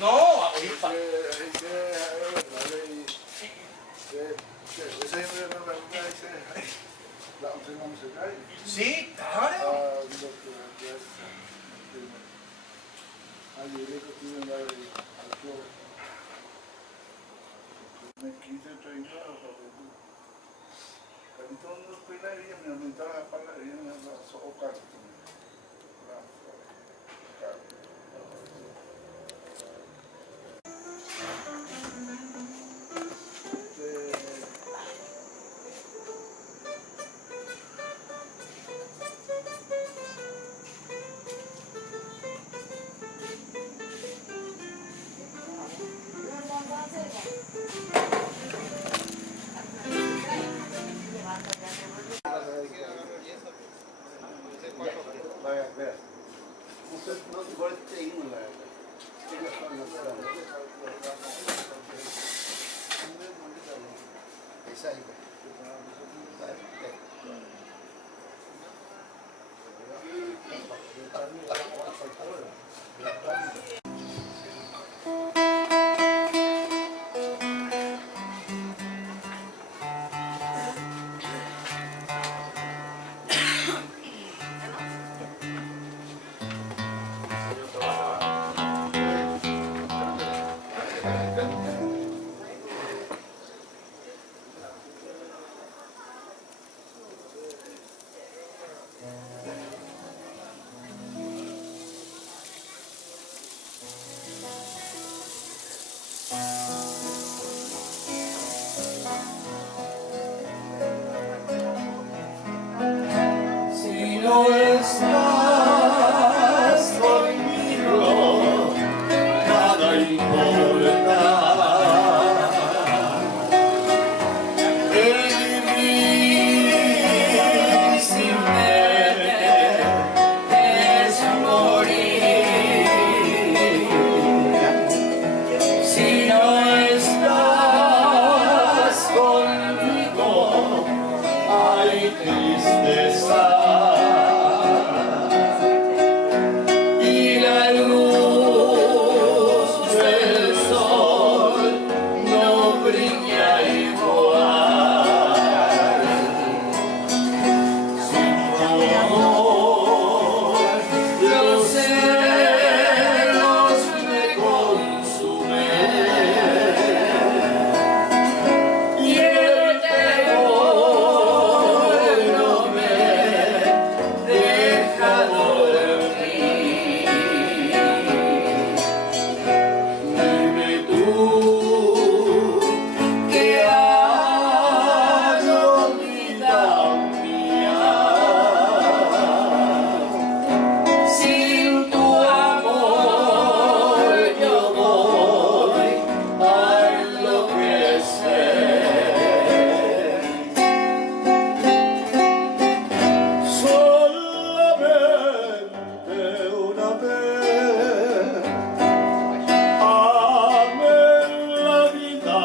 No, ahorita. Sí, claro. Si no estás conmigo, nada importa. Vivir sin verte es morir. Si no estás conmigo, hay tristeza. Y la luz del sol no brilla igual. Sin tu amor, los celos me consumen y el temor no me deja dormir. Dime tú qué hago, vida mía, sin tu amor yo voy a enloquecer. Solamente una vez amé la vida,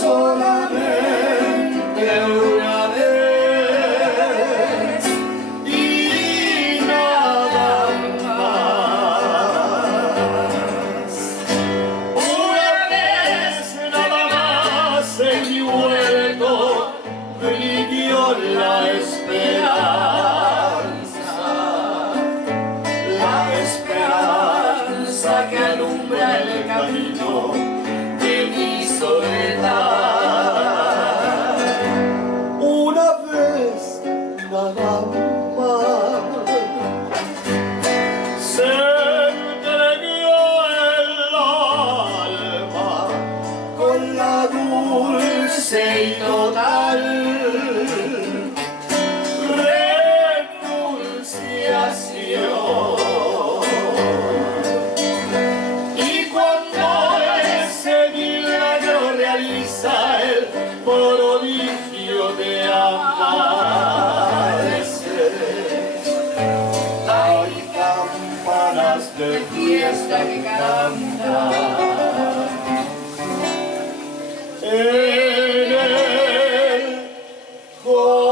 solamente una vez y nada más. Una vez nada más en mi huerto brilló la esperanza que alumbra el camino de mi soledad. Una vez nada más se entregó el alma con la dulce y total renunciación. Y cuando ese milagro realiza el prodigio de amanecer, hay campanas de fiesta que cantan en el corazón.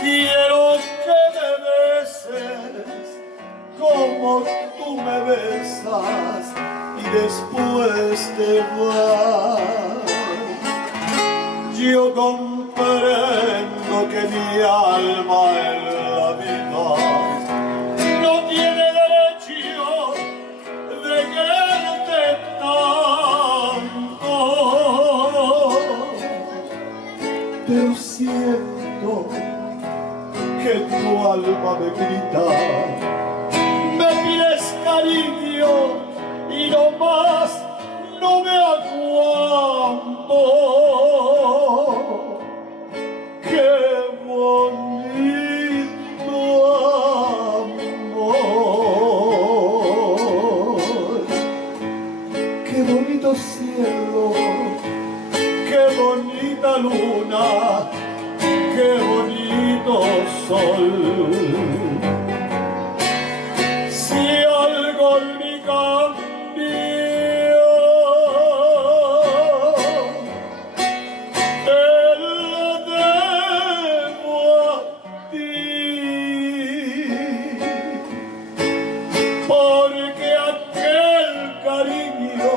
Quiero que me beses como tú me besas y después te vas. Yo comprendo que mi alma en la vida no tiene derecho de quererte tanto, pero siento que tu alma me grita, me pides cariño y no más no me aguanto. Qué bonito amor, qué bonito cielo, qué bonita luna, qué bonito sol. Si algo en mí cambió, te lo debo a ti, porque aquel cariño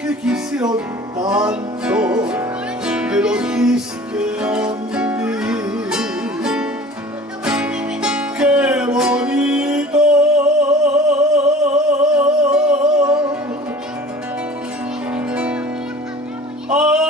que quisieron tanto me lo diste a mí. ¡Qué bonito amor!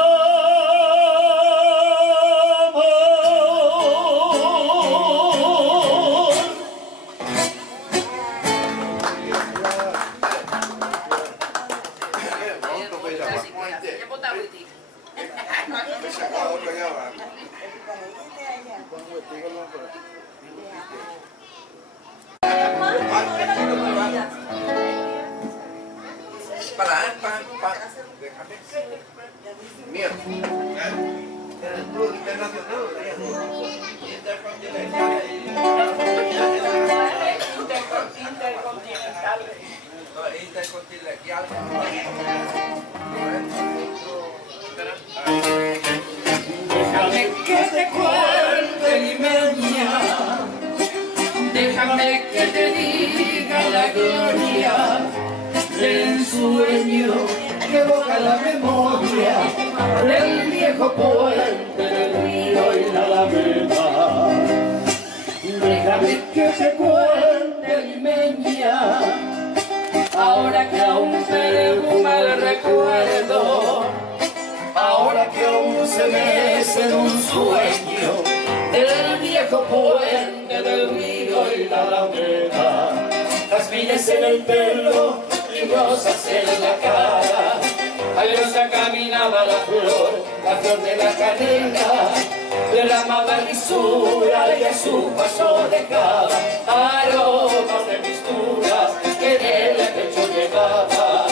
Mierda. El tour internacional. Intercontinental. Déjame que te cuente, limeña, déjame que te diga la gloria del sueño que evoca la memoria del viejo puente del río y la alameda. Déjame que te cuente, limeña, ahora que aún perfuma el recuerdo, ahora que aún se mece en un sueño del viejo puente del río y la alameda. Jazmines en el pelo y rosas en la cara, airosa caminaba la flor de la canela, derramaba lisura y a su paso dejaba aromas de misturas que en el pecho llevaba.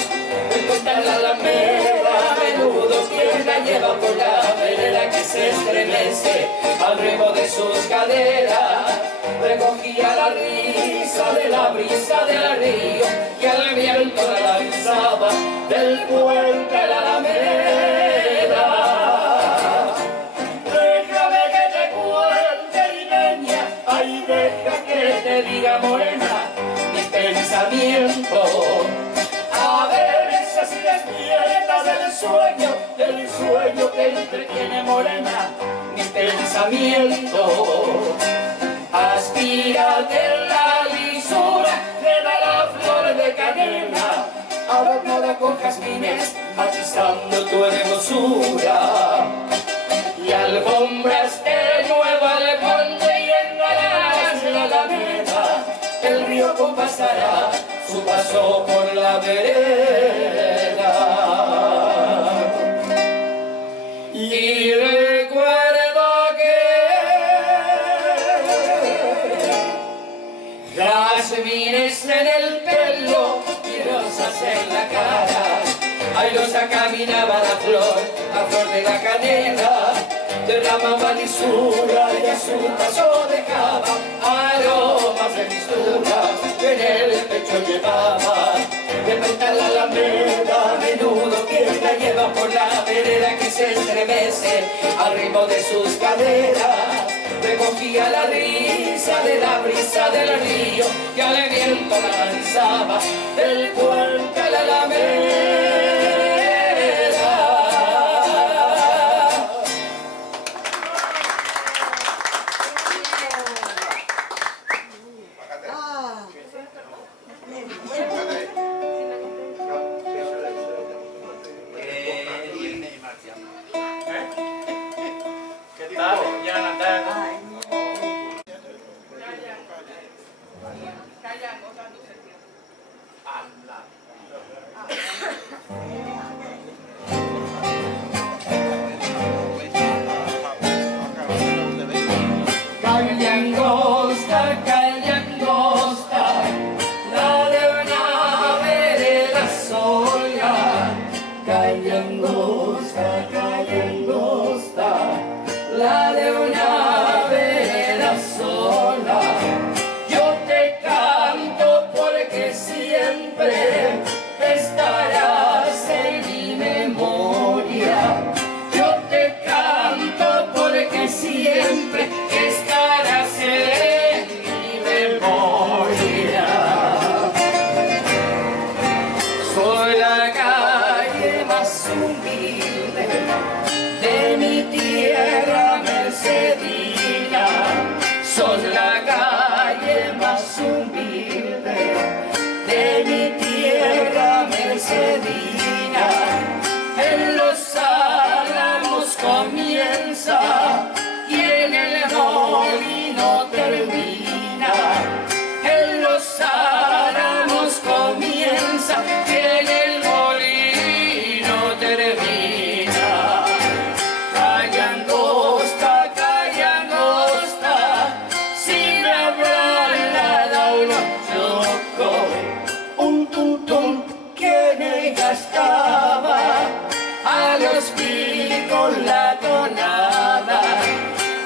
Encuentra la alameda, a menudo quien la lleva por la vereda que se estremece al ritmo de sus caderas. Recogía la risa de la brisa del río y al viento la lanzaba del puente a la alameda. Déjame que te cuente, limeña, ay, deja que te diga, morena, mi pensamiento. A veces si despiertas del sueño que entretiene, morena, mi pensamiento. Aspira de la lisura que da la flor de canela, adornada con jazmines, matizando tu hermosura. Y alfombras de nuevo al monte y engalarás la alameda, el río compasará su paso por la vereda. Y recuerdo que jazmines en el pelo y rosas en la cara, airosa caminaba la flor de la canela, derramaba lisura y a su paso dejaba aromas de misturas que en el pecho llevaba. De vuelta la alameda, a menudo quien la lleva por la vereda que se estremece al ritmo de sus caderas. Recogía la risa de la brisa del río que al viento la lanzaba del puente a la alameda. ¿Qué tal? Ya Natal. Calle angosta, la de una vereda sola. Calle angosta, la de una vereda sola. Yo te canto porque siempre estarás en mi memoria. Yo te canto porque siempre estarás en mi memoria. Soy la calle más humilde de mi tierra mercedina. Soy la calle más humilde de mi tierra mercedina. En los álamos comienza y en el molino termina. En los álamos comienza y en el molino termina. Calle angosta, si me habrán dado un choco, un tum que en ella estaba, a los picos la tonada.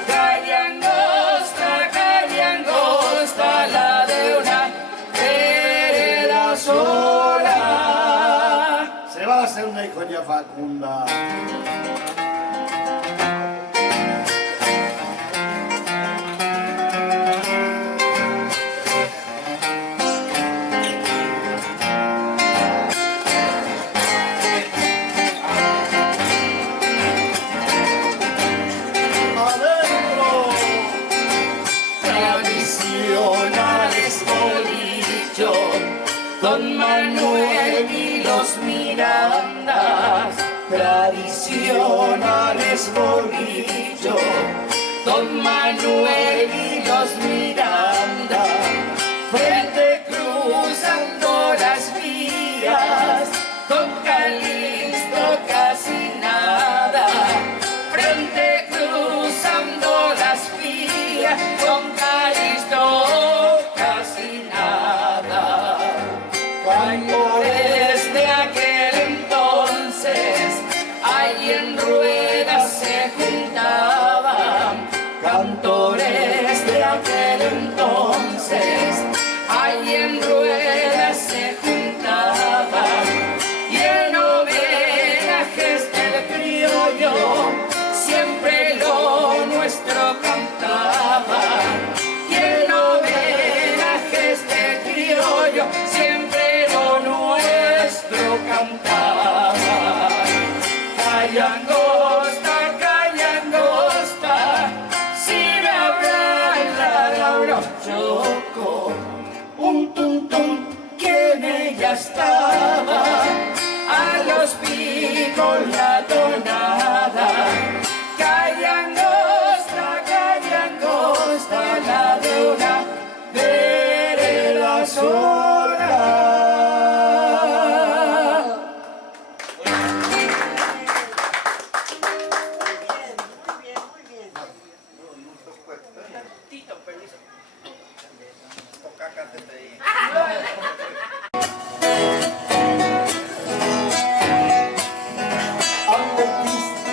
Calle angosta, la de una vereda sola. Se va a hacer una hijoña facunda. ¡Adentro! Tradicionales bolillos, Don Manuel y los Mirandas. Tradicionales bolillos, Don Manuel y los Miranda. Frente cruzando las vías, Don Calixto casi nada. Frente cruzando las vías, Don Calixto casi nada. Cantores de aquel entonces, ahí en ruedas se juntaban. Cantores de aquel entonces, ahí en ruedas se juntaban. Y en homenajes del criollo, siempre lo nuestro cantaban. Y en homenajes del criollo, siempre lo nuestro cantaban. Calle angosta,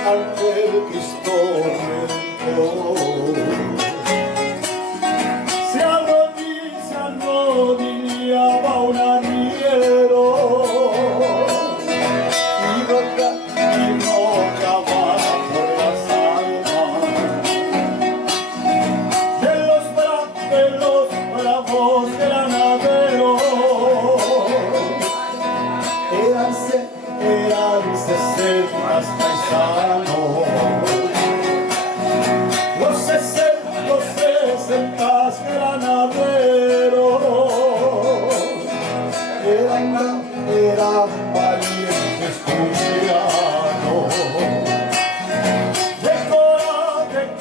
ante el Cristo Redentor. Se arrodillaba un arriero y rogaba por las almas de los bravos granaderos. Eran 60 paisanos, los 60 granaderos. Eran valientes cristianos, de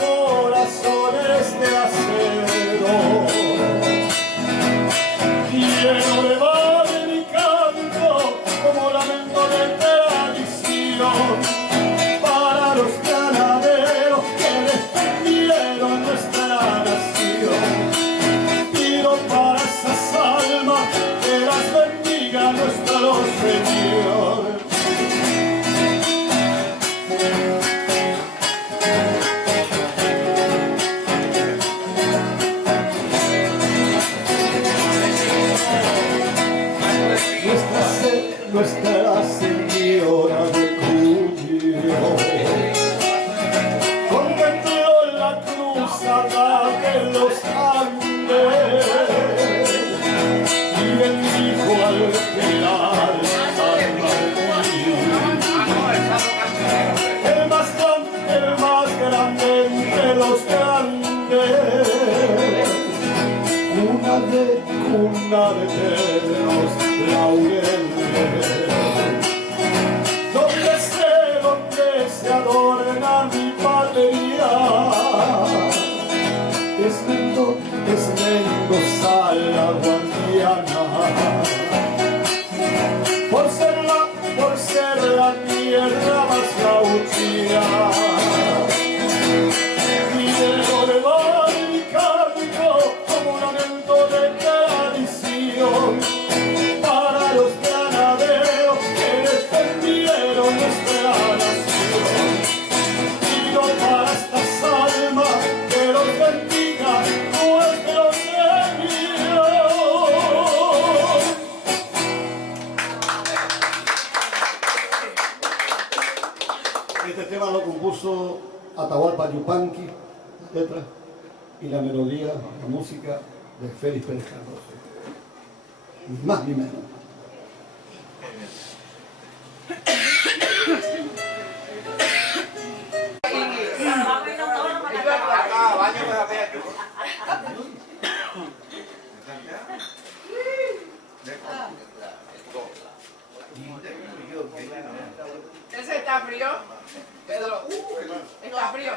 corazones de acero, lleno de vale mi canto como lamento de tradición para los ganaderos que defendieron nuestra nación. Pido para esas almas que las bendiga nuestro Señor. Nuestra Señora de Cuyo contempló la cruzada de los Andes y bendijo al general San Martín, el más grande entre los grandes, cuna de eternos laureles, donde se adorna mi patria. Es Mendoza la guardiana, por ser la tierra más gauchía. Mi dedo de bar y canto como un lamento de tradición para los ganaderos que defendieron nuestra nación. Pido para estas almas que los bendiga nuestro Señor. Este tema lo compuso Atahualpa Yupanqui, letra y la melodía, la música de Félix Pérez Cardoso. Ni más ni menos. ¿Ese está frío? Pedro, está frío.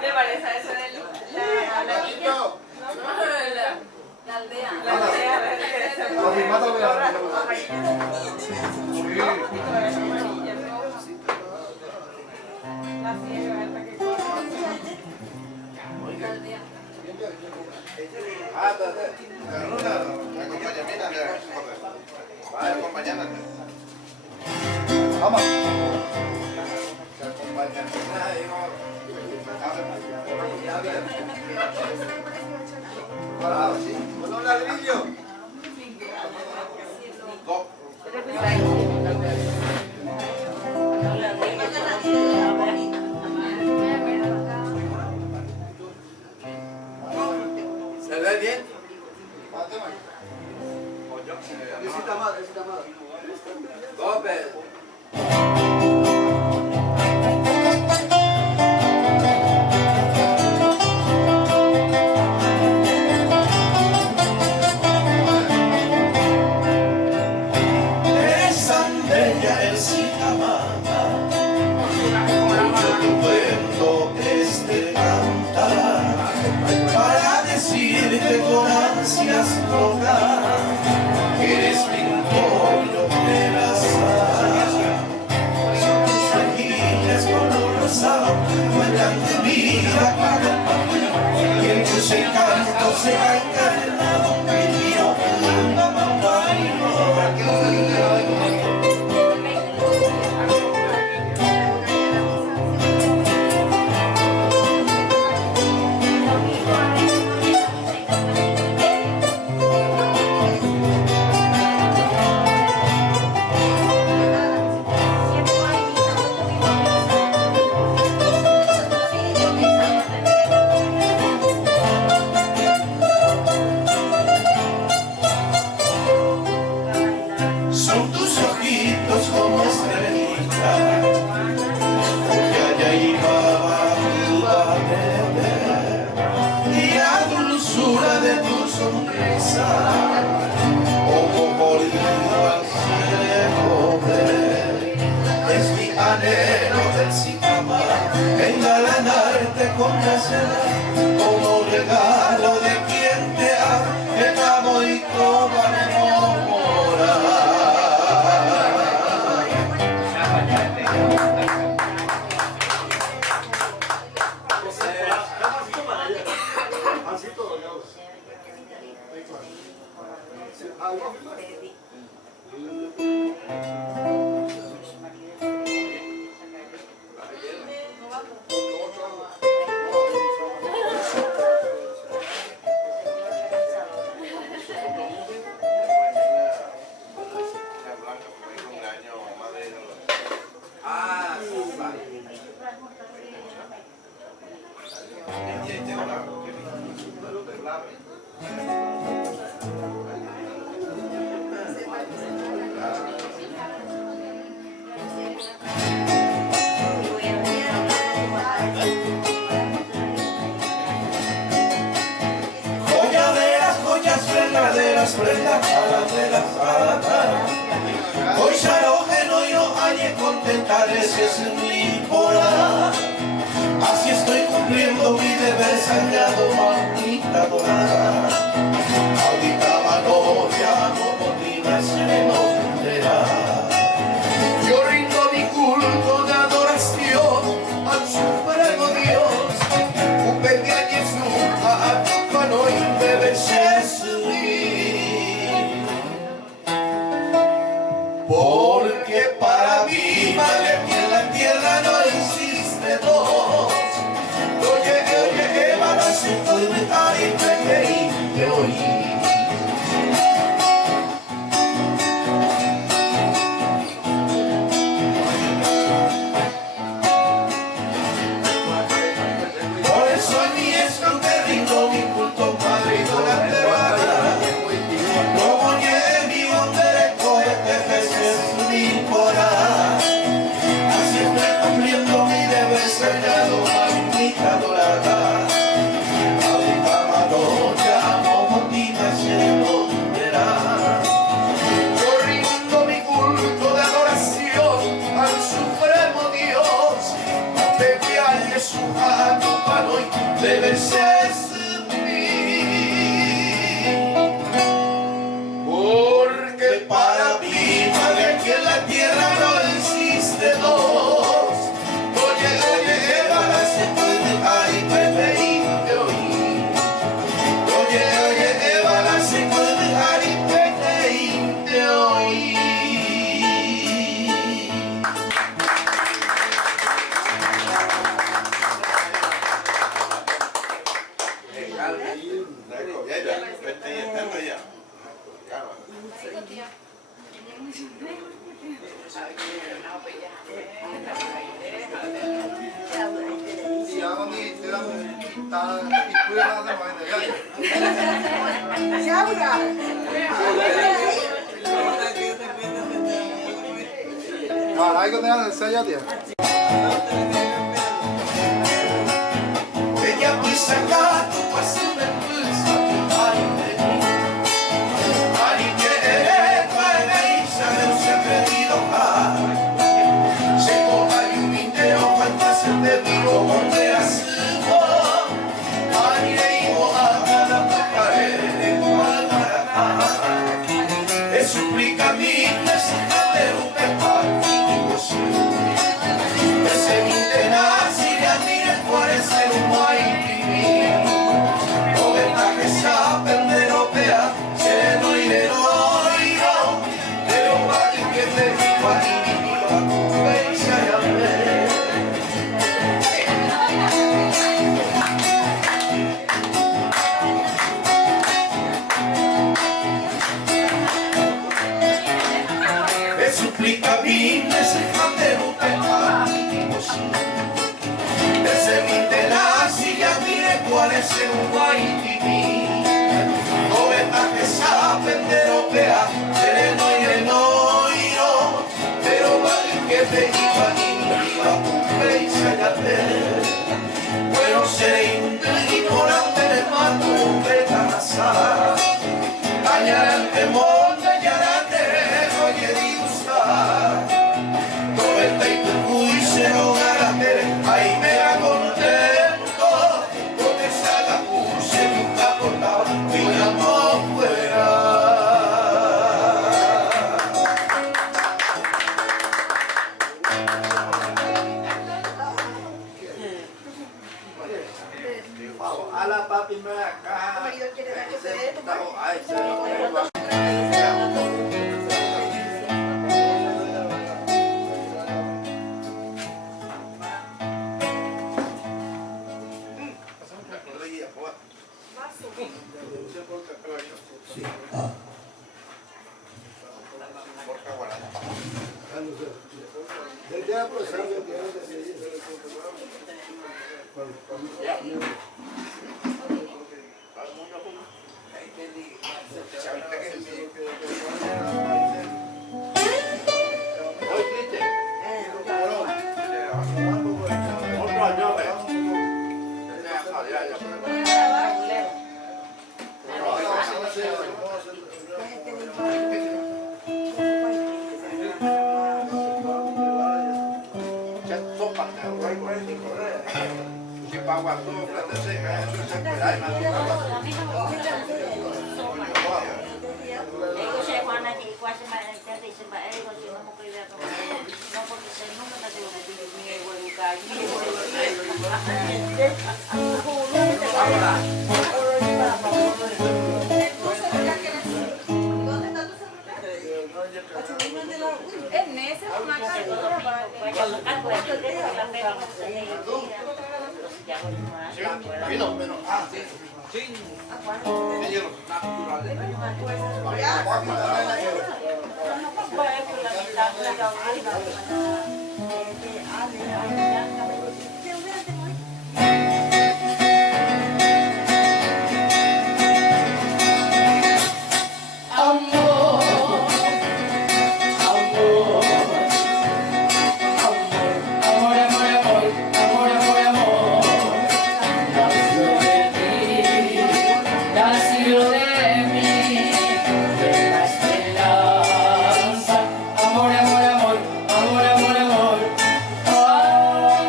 ¿Le parece a eso de la niña? La aldea. La aldea. La ciega, esta que corre. La aldea. Vamos. Con un ladrillo. gracias toda, eres mi pollo de la sal. Son tus mejillas color rosado, cuentan de vida cada y en tus encantos se ha encarnado el mío con placer, como regalo de quien te ha amado y como enamorado. Hoy ya lo que no yo hallé contentar ese es mi pora. Así estoy cumpliendo mi deber sagrado, mamita dorada. Ahorita mano llamo por mi sereno será. Yo rindo mi culto de adoración al supremo Dios. Un pequeño Jesús a tu mano y debe ser porque para mí, madre, aquí en la tierra no existe dos. Oye, Eva, la siento y me caí, te oí. Por eso en mi esto te rindo mi culto, madre, y no la terrada. Como nieve mi hombre, te veces mi pora. Así estoy cumpliendo mi deber sagrado, mamita dorada. Ahorita mano llamo, mamita se volverá. Yo rindo mi culto de adoración al supremo Dios. Pepe a Jesús a tu mano y debe ser. Porque para mí, madre, aquí en la tierra no existe dos. Oye, Eva, la siento y me caí, te oí. Oye, Eva, la siento y me caí, te oí. Hay que tener el sello, tío. Ella pues saca tu paso de pulsa, ay que para de un secreto se coja y un intero cuantas el de vivo donde la subo, ay le digo a cada pajarera. parece un guaitití. No ves que saben de europea, sereno y enoiro, pero vale que te iba y iba cumple y sayate. Bueno, seré y por ante el mato, beta nasar. Añarante monte, añarante, oye diusa. Noventa y tu y cero garate, ahí me da contento. Donde salga puse nunca cortaba, mi amor fuera. A la papi me acá. Sí. Ah. Desde a procesar de tierra de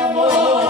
amor,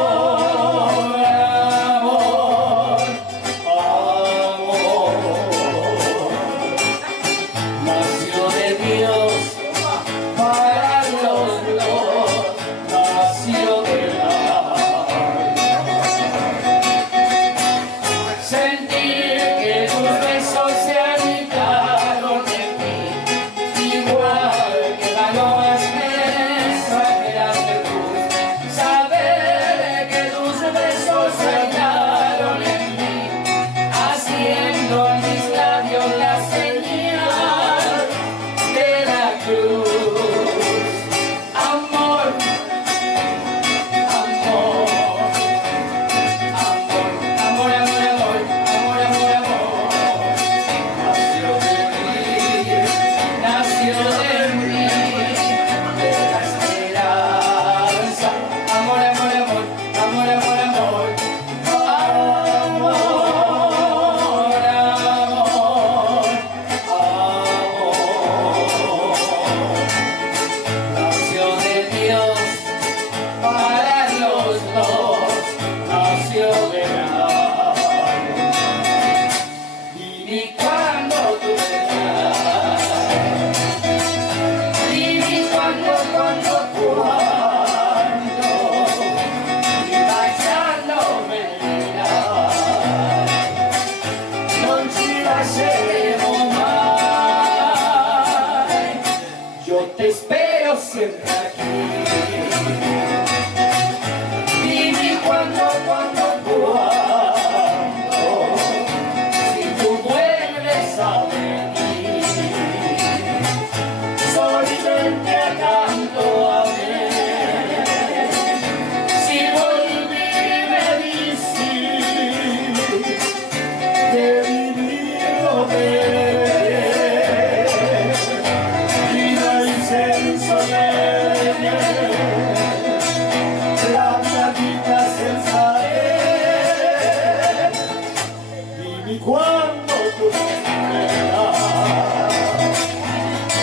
cuando tú me quieras,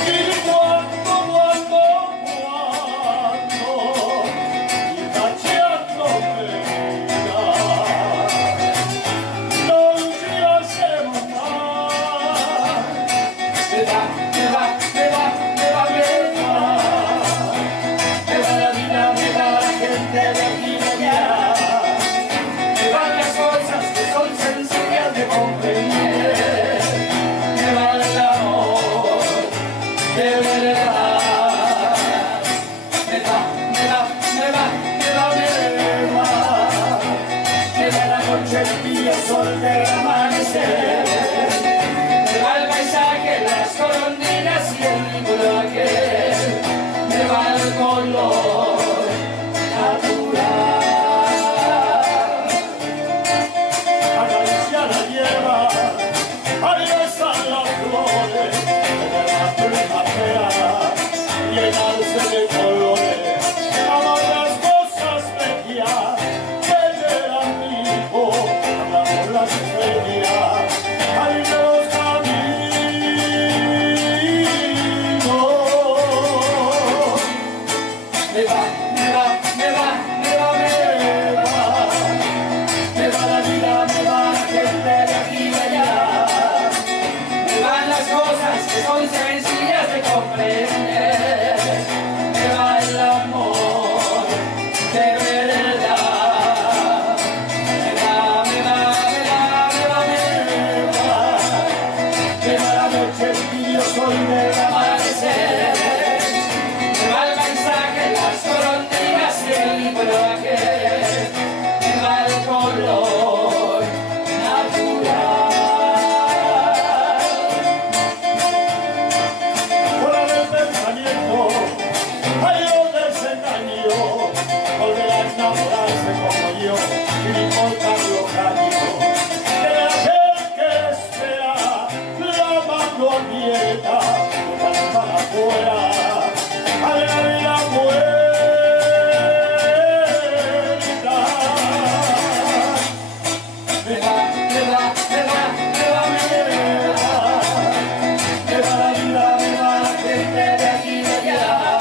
y cuando, y tacheándome no hacemos más. Me va la vida, me va la gente de aquí y de allá. Me van las cosas que son sencillas de comprender. Me va el amor de verdad. Me va la noche, el día, el sol del amanecer. Me va el paisaje, las golondrinas y el libro aquel. Me va el color natural. Acaricia la hierba, ahí están las flores de la primavera, llenarse de colores, amar las cosas bellas que llegan vivo, amar las estrellas, ahí de los caminos. Me va la vida, me va la gente de aquí y de allá. Me van las cosas que son sencillas de comprender. Me va el amor de verdad. Me va la noche, el brillo, sol del amanecer. Me va el paisaje, las golondrinas y el libro aquel. Me va el color natural. Fuera del pensamiento, hay un desengaño. Volver a enamorarse como yo, sin importar los años. De aquel que espera la mano abierta, de para afuera, a la vida vuelta. Me va la vida, me va la gente de aquí y de allá.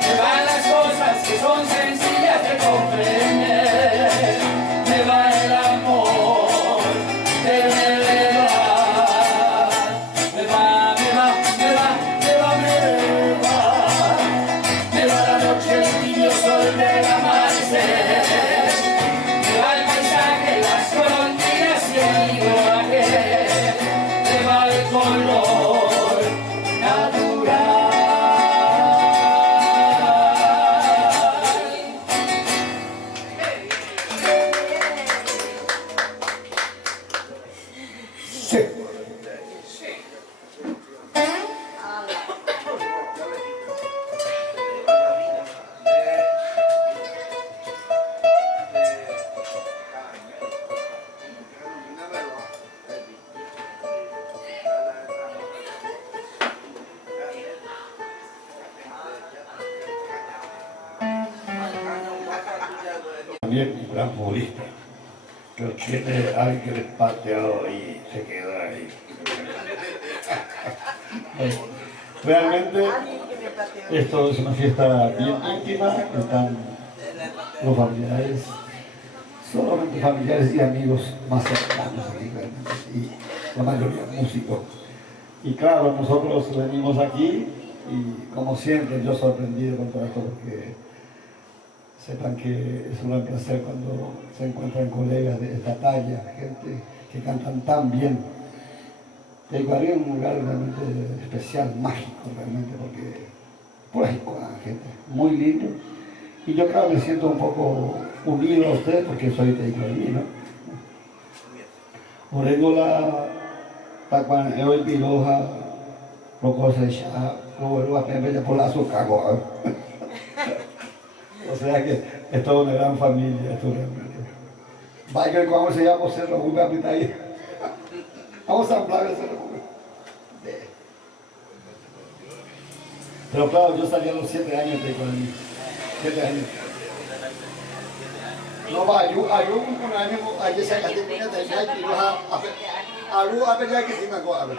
Me van las cosas que son sencillas de comprender. Me va el amor de verdad. Me va la noche, el tibio sol del amanecer. Me va el paisaje, las golondrinas y el libro aquel. Me va el color natural. Sí. También un gran futbolista, que tiene alguien que le pateó y se quedó ahí. Realmente esto es una fiesta bien íntima, están los familiares, solamente familiares y amigos más cercanos aquí realmente, y la mayoría músicos. Y claro, nosotros venimos aquí y como siempre yo sorprendido con todo esto porque sepan que es un gran placer cuando se encuentran colegas de esta talla, gente que cantan tan bien. Teicuarí es un lugar realmente especial, mágico realmente, porque por ahí con la gente, muy lindo. Y yo claro me siento un poco unido a ustedes porque soy teicuarí, ¿no? Orengola, Tacuan, Eoy Piroja, Rocosa y Shah, luego a Pembe por la Cago. O sea que es toda una gran familia, esto realmente. Vaya que cuando se llama Cerro Juga, ahí. Vamos a hablar de Cerro Juga. Pero claro, yo salí a los 7 años de economía. 7 años. No va, ayu un año ayer se hace una de ya y lo ha aru apa ya que tiene ko aru.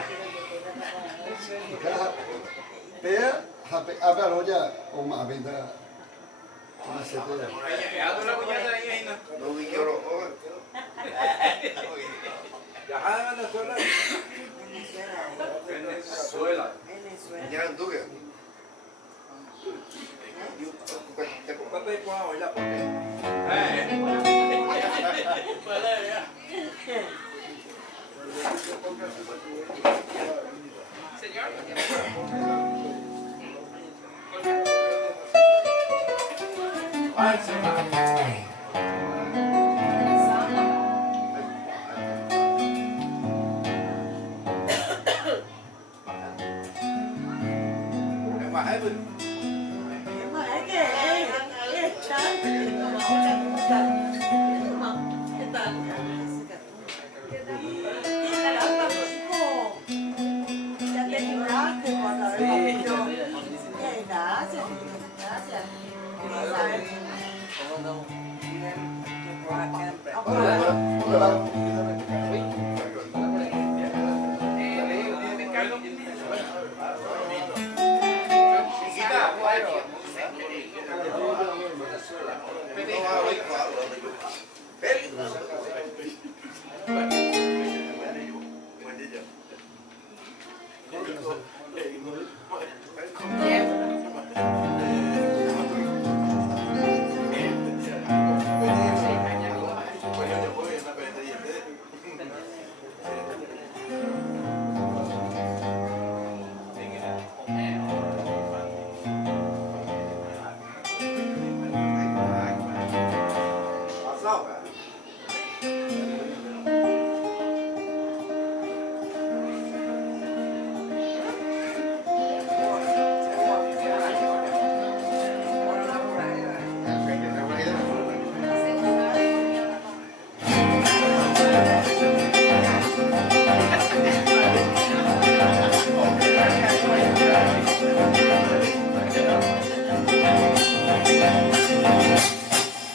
Pero apa lo ya o ma venda una sete. No vi yo lo. Ya Venezuela. Venezuela. Ya anduve.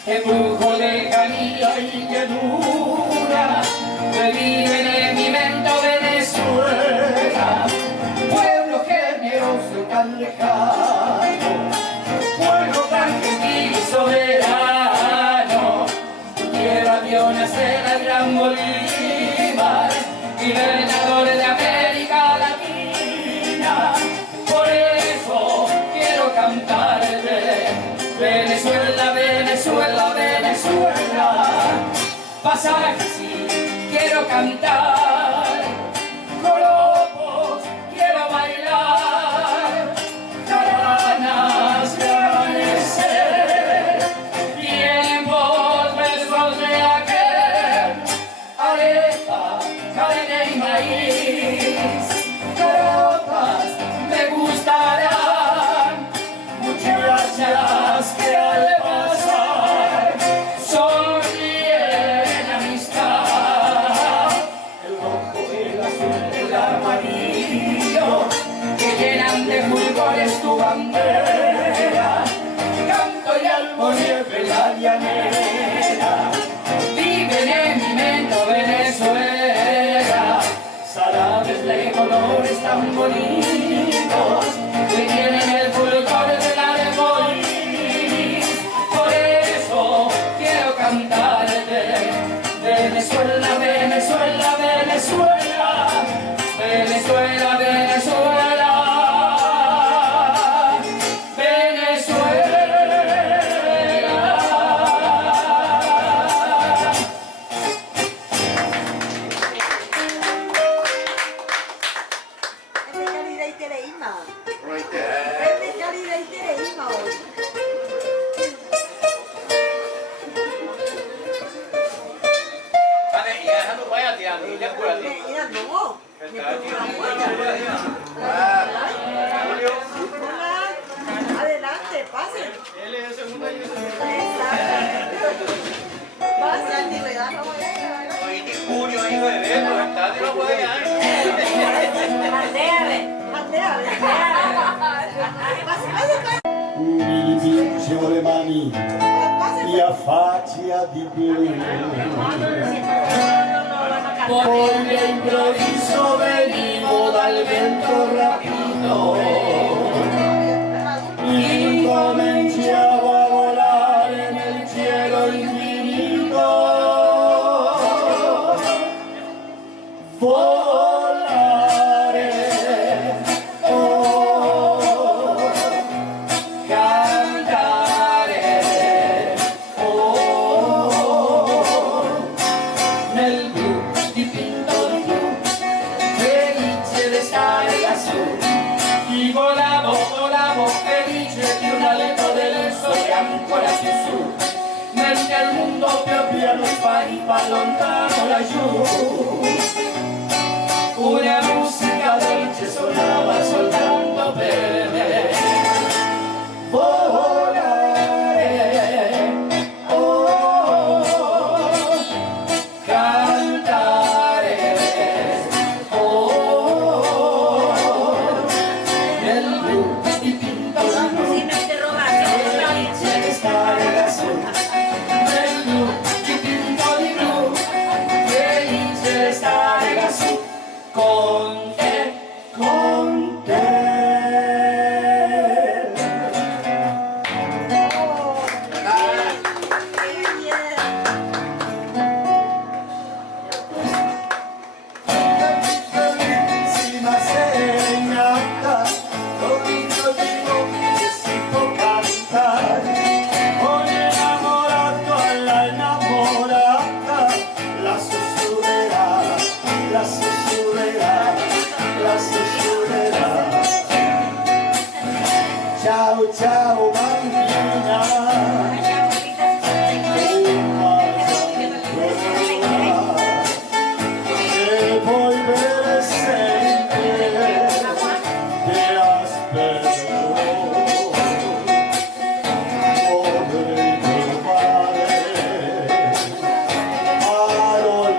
Embrujo de canilla y llenura reviven en mi mente Venezuela, pueblo generoso y tan lejano, pueblo tan gentil y soberano. Quiero vio nacer al gran Bolívar, libertador de América Latina. Por eso quiero cantarte Venezuela, Venezuela, Venezuela. Pasajes sí, quiero cantar, joropos quiero bailar, caravanas de amanecer, tiempos versos de aquel, arepa, carne y maíz, carotas me gustarán, muchachas que al pasar sonríen amistad, el rojo, el azul, el amarillo que llenan de fulgores tu bandera, canto y almorife la llanera, viven en mi mente Venezuela, salades de colores tan bonitos que tienen el fulgor del arco iris. Por eso quiero cantarte Venezuela, Venezuela, Venezuela, Venezuela, Venezuela, Venezuela. Adelante, pasen. Él es el segundo año. Pasen, ni le dan la boleta. Soy Julio, hijo de Beto, está de la huella. Andéale. Pase. Signore Mani. Pase. mia faccia di blu. Poi d'improvviso venivo dal vento rapido, incominciavo a volare nel cielo infinito. Volare, oh, cantare, oh, nel blu dipinto di blu, felice di stare lassù. Y volavo, volavo, felice di un alento del sole ancora più su, mentre il mondo più piano spariva lontano laggiù. Una musica dolce suonava soltanto per me. Volare, oh, cantare, oh, nel blu dipinto di blu, felice di stare lassù. Nel blu dipinto di blu, felice di stare lassù. Con te, con te. Bellissima serenata, con un motivo che si può cantare. Ogni innamorato alla innamorata la sussurrerà, la sussurrerà, la sussurrerà. Ciao ciao bambina, e poi per sempre ti aspetto. Vorrei trovare parole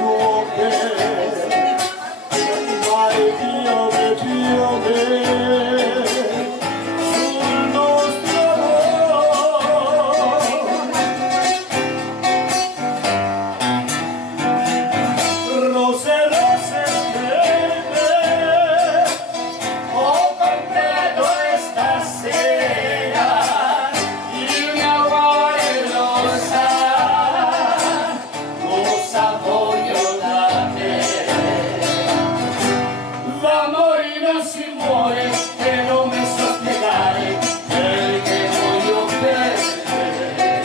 nuove, mai piove, piove sul nostro amore. Rose, rose, verde, ho comprato esta sera, il mio cuore lo sa voglio da te. L'amore non si muore e non mi so spiegare perché voglio perdere.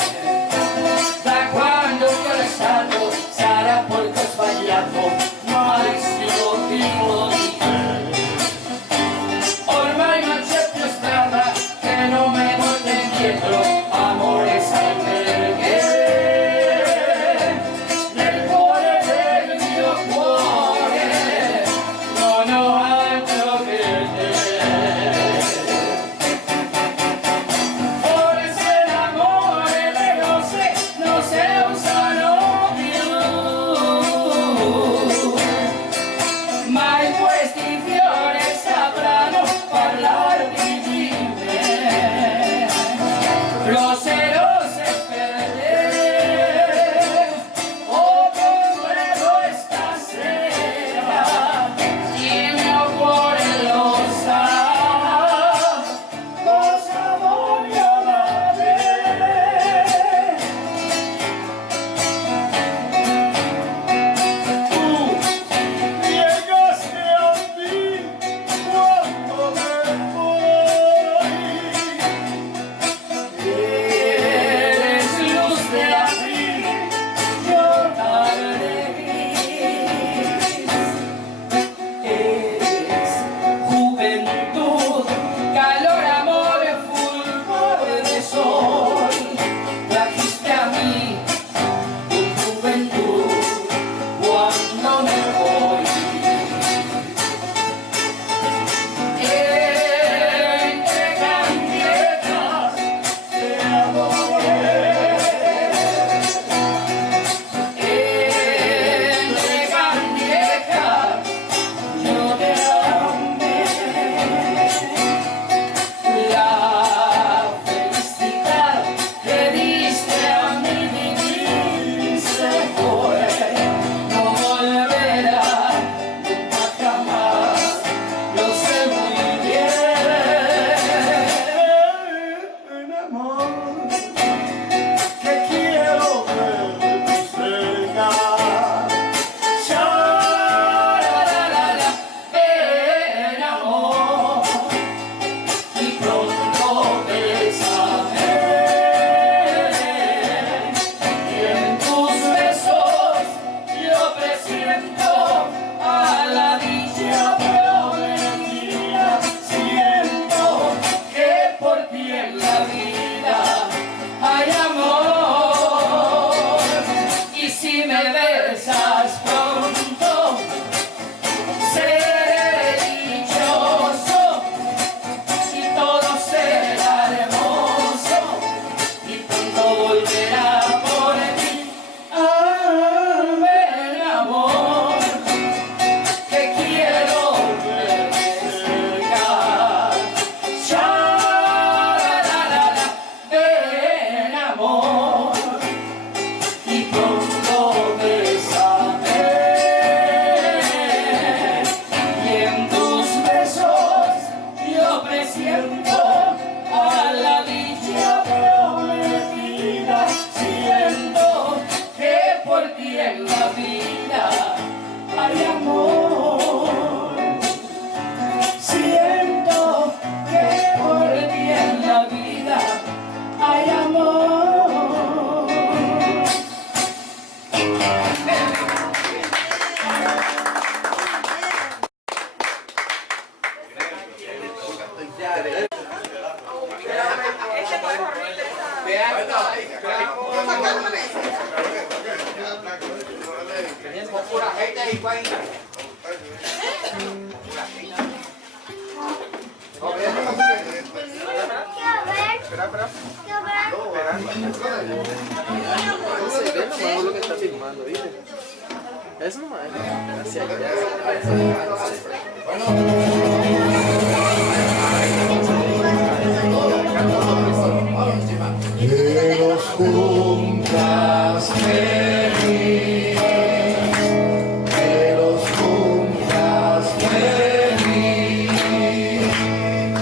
Da quando ti ho lasciato sarà porco sbagliato, ma restivo vivo di te. Ormai non c'è più strada che non mi porta indietro, amore sai perché. Nel cuore del mio cuore non ho altro che te. Forse l'amore e le rose non si usano più. Lo que está filmando, ¿viste? Eso nomás es. Hacia allá. Que los juntas feliz, que los juntas feliz,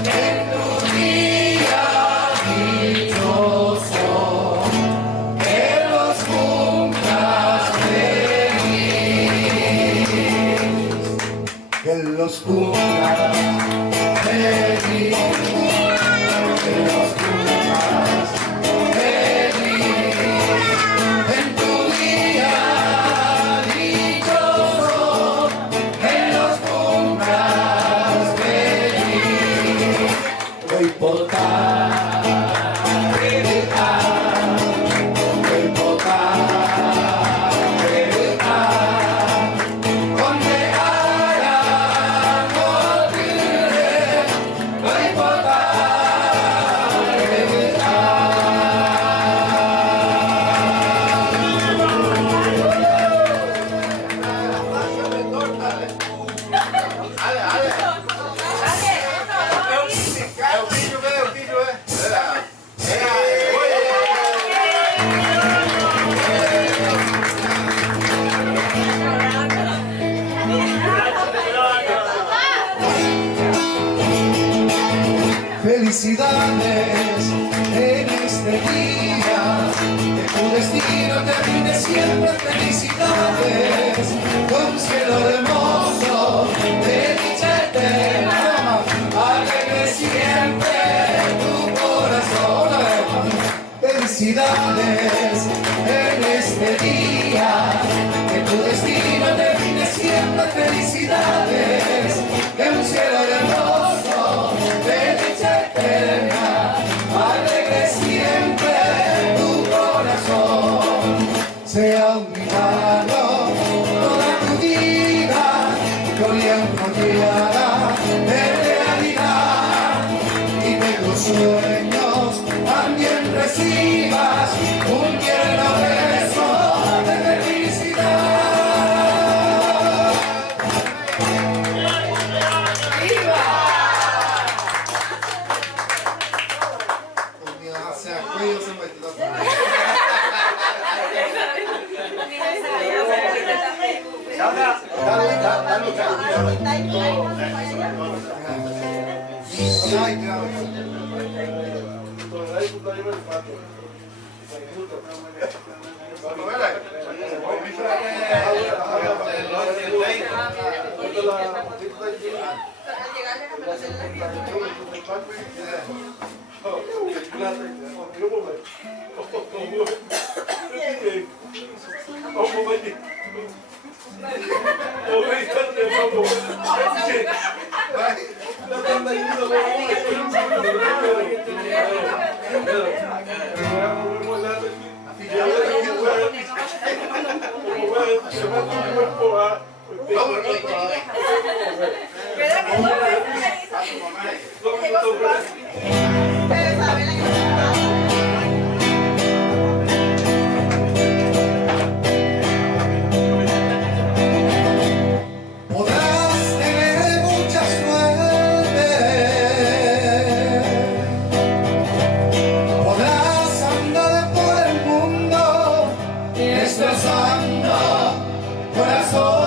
en tu día dichoso, que los juntas feliz, que los juntas feliz, que los juntas en tu día dichoso, en los cumplas feliz, no importa, no importa, donde haya morir, no importa. Felicidades en este día, que tu destino termine siempre. Felicidades, con cielo hermoso, de dicha eterna, alegre siempre tu corazón. Felicidades en este día, que tu destino termine siempre. Felicidades, en un cielo hermoso, de dicha eterna, alegre siempre tu corazón. Sea un milagro toda tu vida, gloria rodeada de realidad, y de tus sueños también recibas un tierno beso de felicidad. Podrás tener mucha suerte, podrás andar por el mundo destrozando corazones.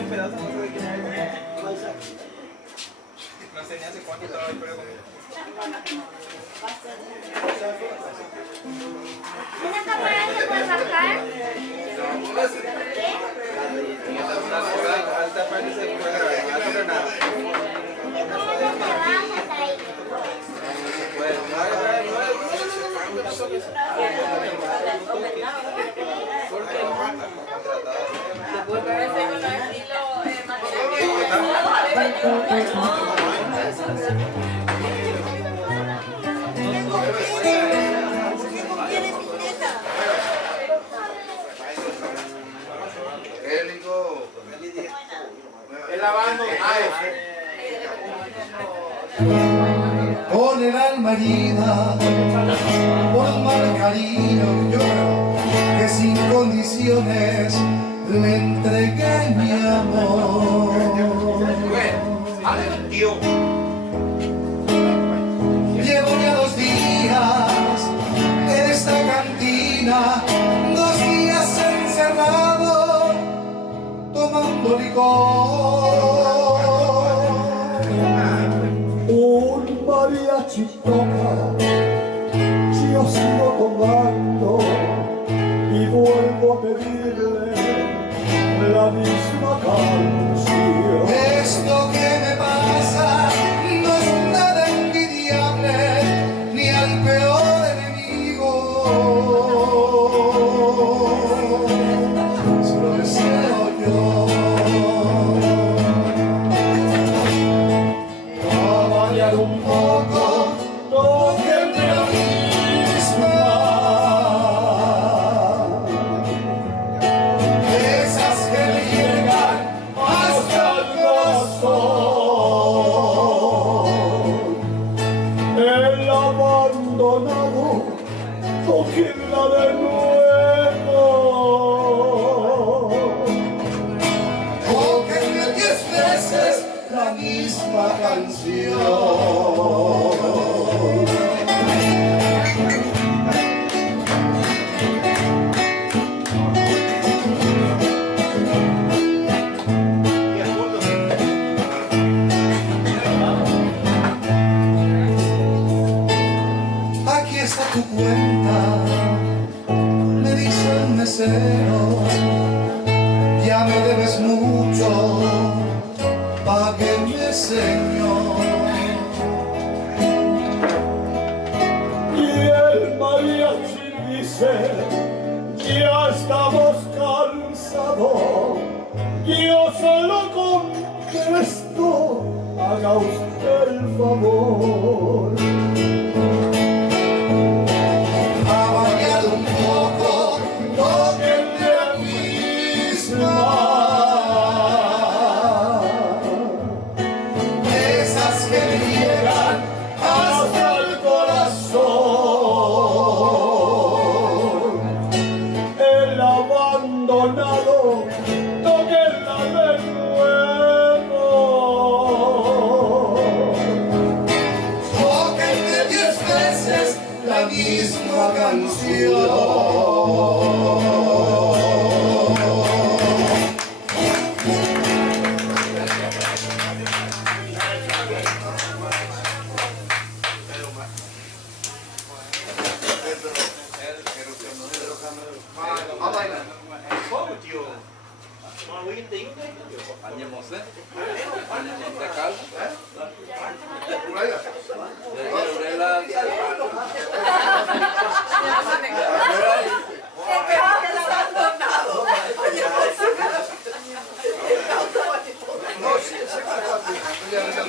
un pedazo, no sé de quién es. No sé ni hace cuánto estaba ahí, pero conmigo. ¿Esa cámara se puede bajar? Alta parte se puede grabar, no toca nada. ¿Cómo se baja ahí? Bueno, Con el alma herida por un mal cariño lloro que sin condiciones le entregué mi amor. Llevo ya 2 días en esta cantina, 2 días encerrado tomando licor. Un mariachi toca, yo sigo tomando y vuelvo a pedirle la misma canción. Esto que me pasa no es nada envidiable ni al peor enemigo. Se lo deseo yo. Caballar un poco, tóquenme la misma. Esas que me llegan hasta el corazón. El abandonado, tóquenla de nuevo. Tóquenme 10 veces la misma canción. Aquí está tu cuenta, me dice el mesero, ya me debes mucho, págueme señor. Y el mariachi dice, ya estamos cansados. Yo se lo contesto, haga usted el favor. Ha variado un poco, tóquenme la misma. Esas que me llegan hasta el corazón. El abandonado, tóquenla de nuevo. Tóquenme 10 veces la misma canción.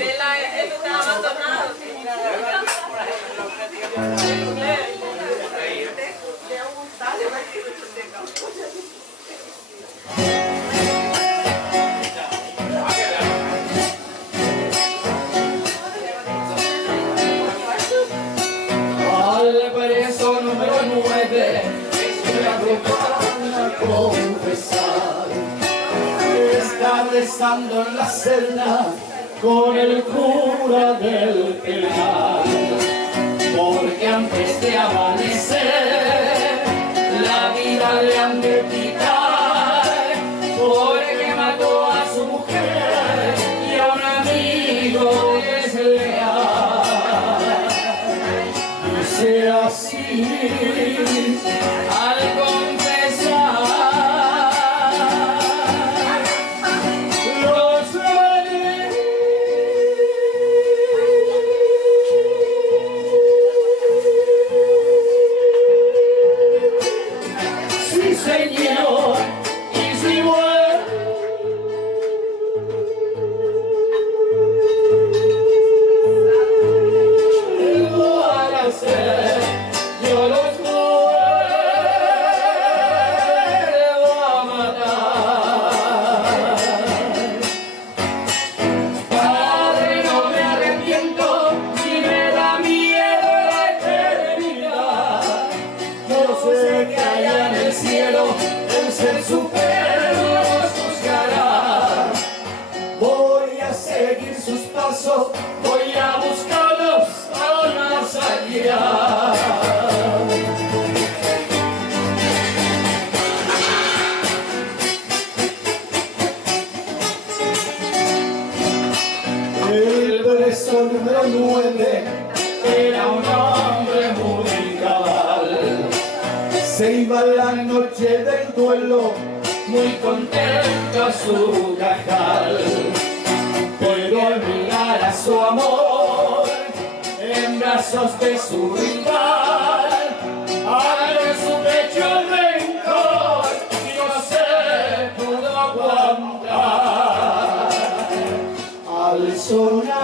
Él está abandonado. Al preso número 9 van a confesar que está rezando en la celda con el cura del penal, porque antes de amanecer la vida le han de quitar, porque mató a su ser supremo juzgará. Voy a seguir sus pasos, voy a buscarlos al más allá. El preso número 9 era un hombre muy cabal. Se iba la noche del duelo, muy contento a su cajal. Pero al mirar a su amor en brazos de su rival, abre su pecho el rencor y no se pudo aguantar. Al sonar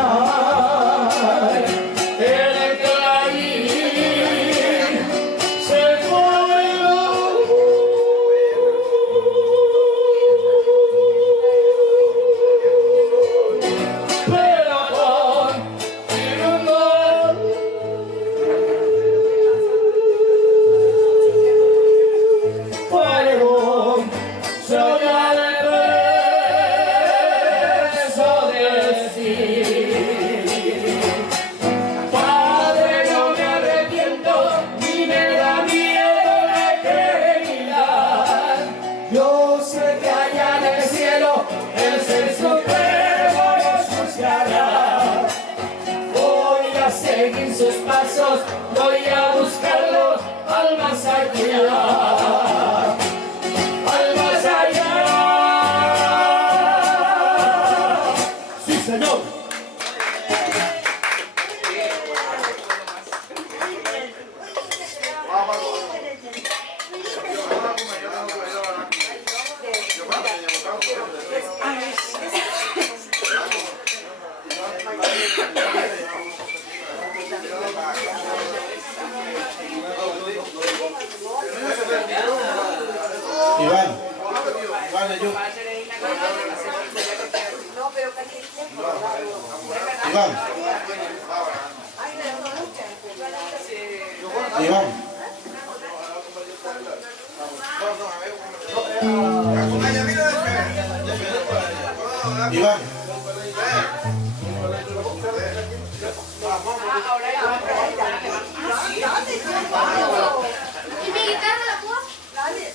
el clarín se fue la luz, pero con paredón soñar el preso decir: Padre, no me arrepiento ni me da miedo la eternidad. Yo sé que allá en el cielo el ser supremo nos juzgará. Voy a seguir sus pasos, voy a buscarlos al más allá. Al más allá. Sí, señor. Iván, ayuda. Iván. Iván. Iván. ¿Y mi guitarra la puedo? Dale.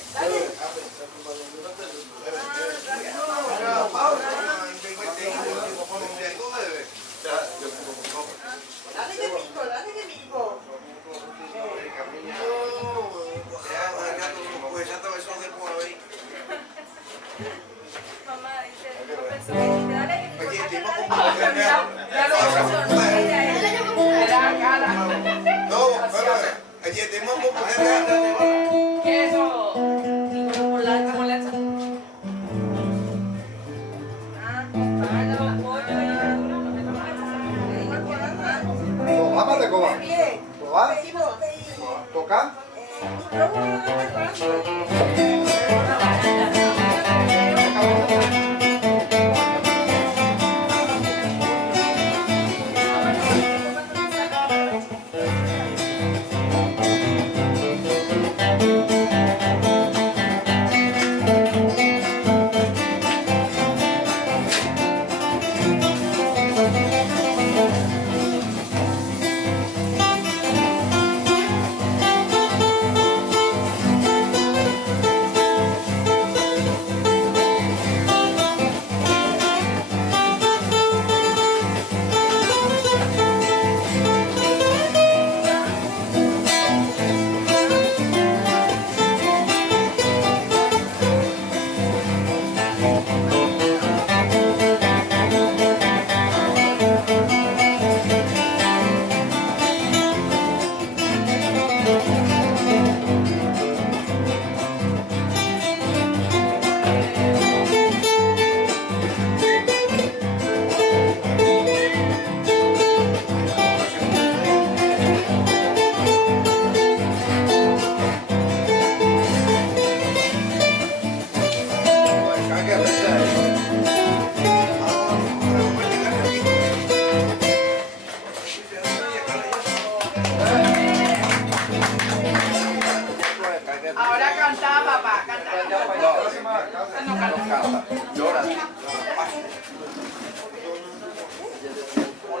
Mamá dice, profesor, dale que te Vamos de coba. ¿Coba? ¿Toca?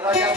Thank you.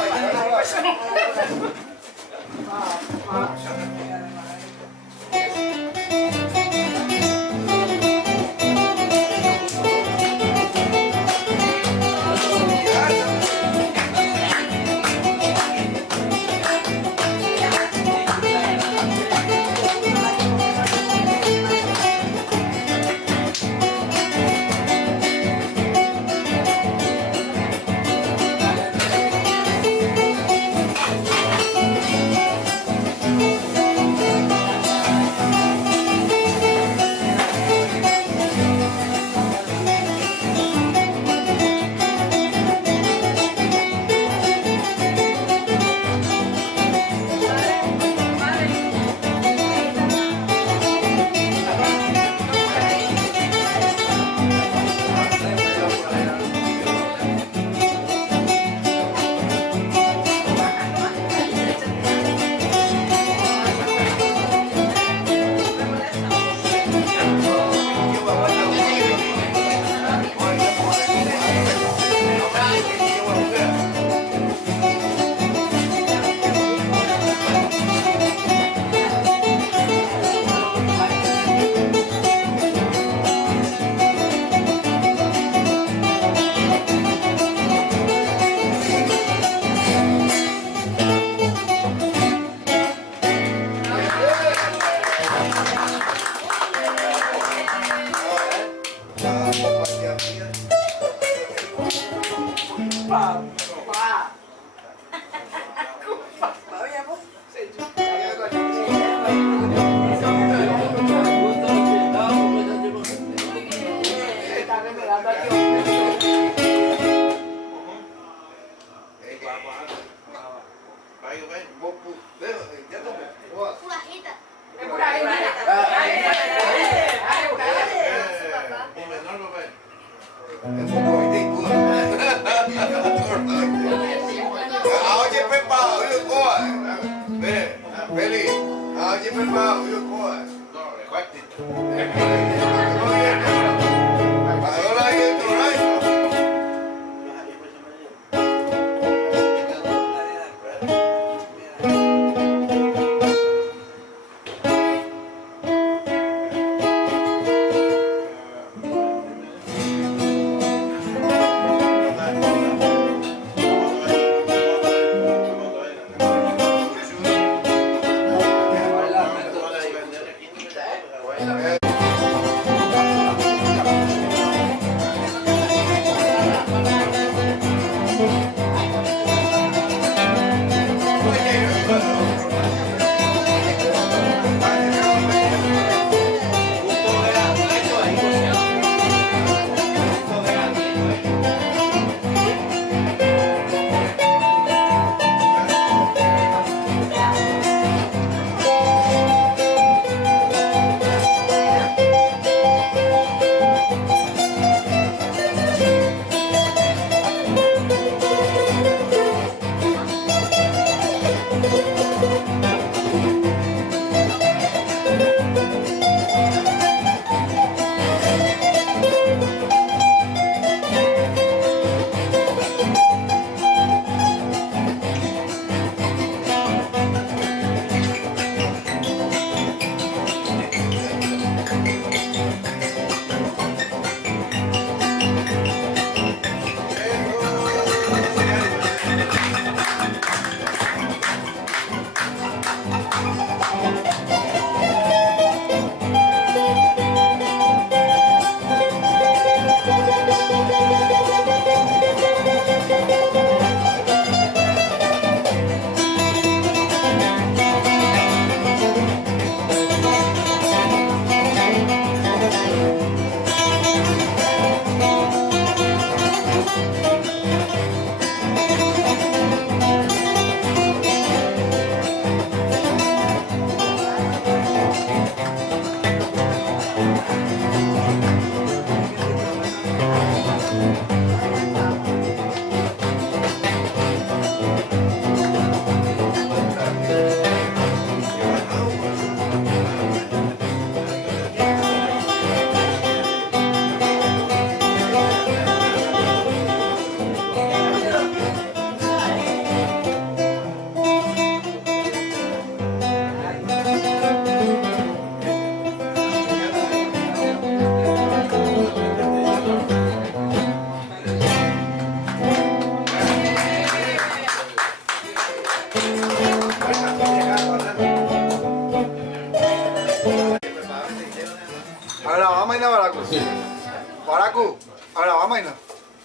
Paco, ahora vamos y no.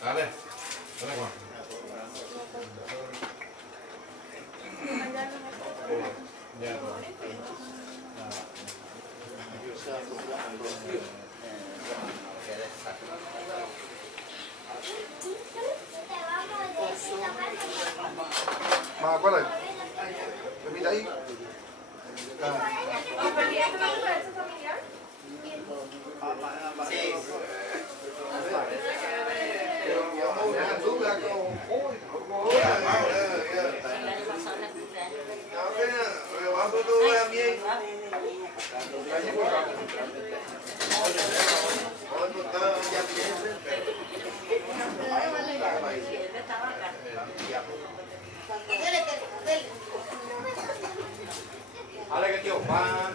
Dale. Dale, Juan. Más, ¿cuál es? Repita ahí.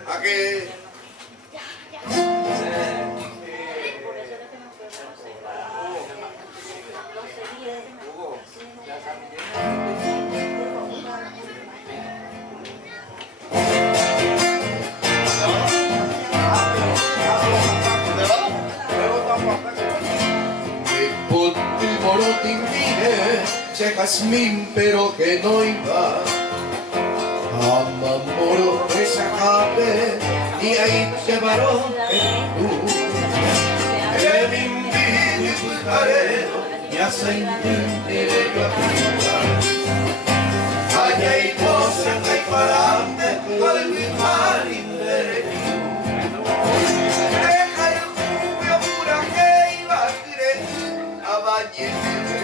Aquí. C'è Jasmine però che noi va Amamoro che s'accabe e ahí te varón que tú E mi inviti sul carero e a sentire la vita Agli ai cose che parate con il mare in derecho Deja il rubio pura che iba a dire a bagnete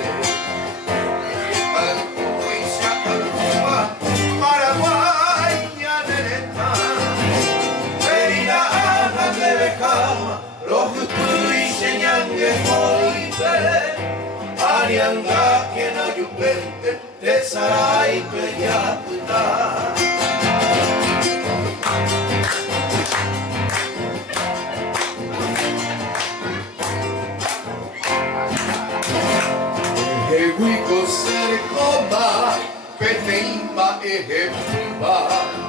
Los tuoi anche poi te Arianga che na giupente te sarai svegliata E qui cos'è coma per me imba e heppa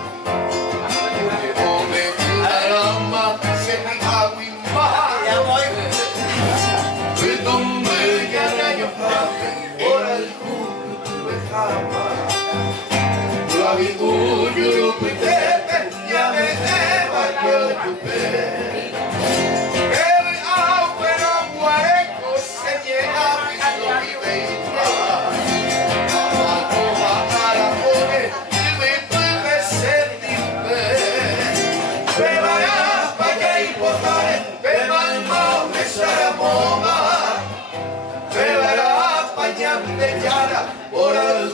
por el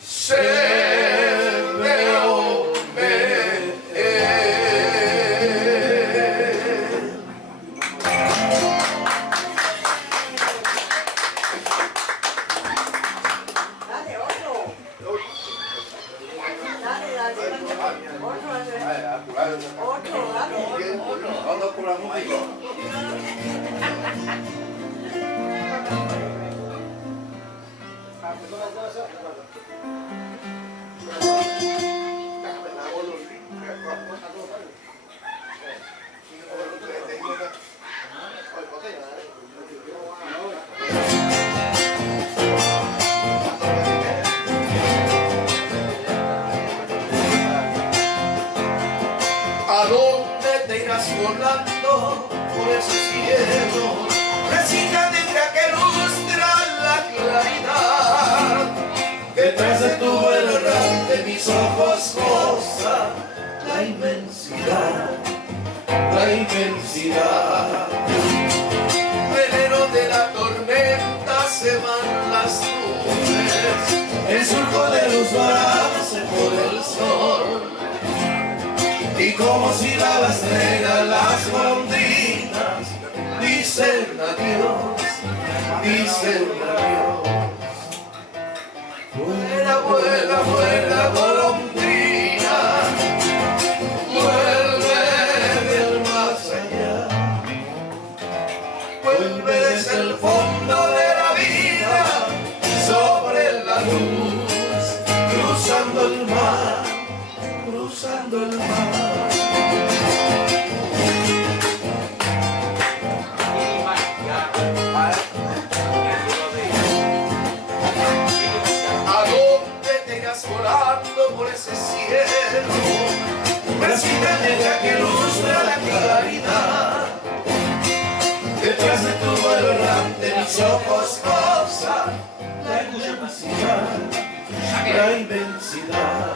se veo Dale, otro. Dale, otro, dale. Vamos por la música. ¿A dónde te irás volando por esos cielos? Resina negra que lustra la claridad. Detrás de tu vuelo errante mis ojos gozan la inmensidad, la inmensidad. Veneno de la tormenta se van las nubes, el surco de luz barase por el sol. Y como si la estrella las golondrinas dicen adiós, dicen adiós. Vuela, vuela, vuela, golondrina, vuelve del más allá, vuelve desde el fondo de la vida, sobre la luz, cruzando el mar, cruzando el mar. Perú, bracita negra que lustra la claridad. Detrás de tu vuelo errante mis ojos gozan la inmensidad, la inmensidad.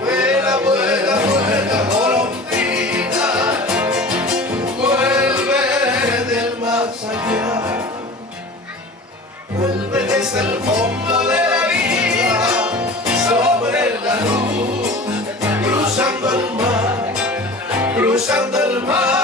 Vuela, vuela, vuela, golondrina, vuelve del más allá, vuelve desde el fondo de la vida, sobre la luz, cruzando el mar, cruzando el mar.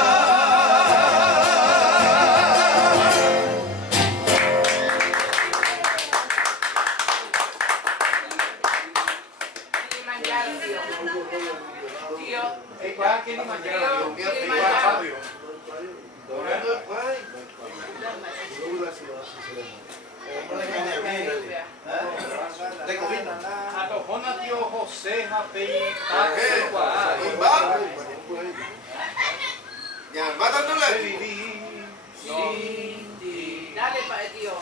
Dale para el tío.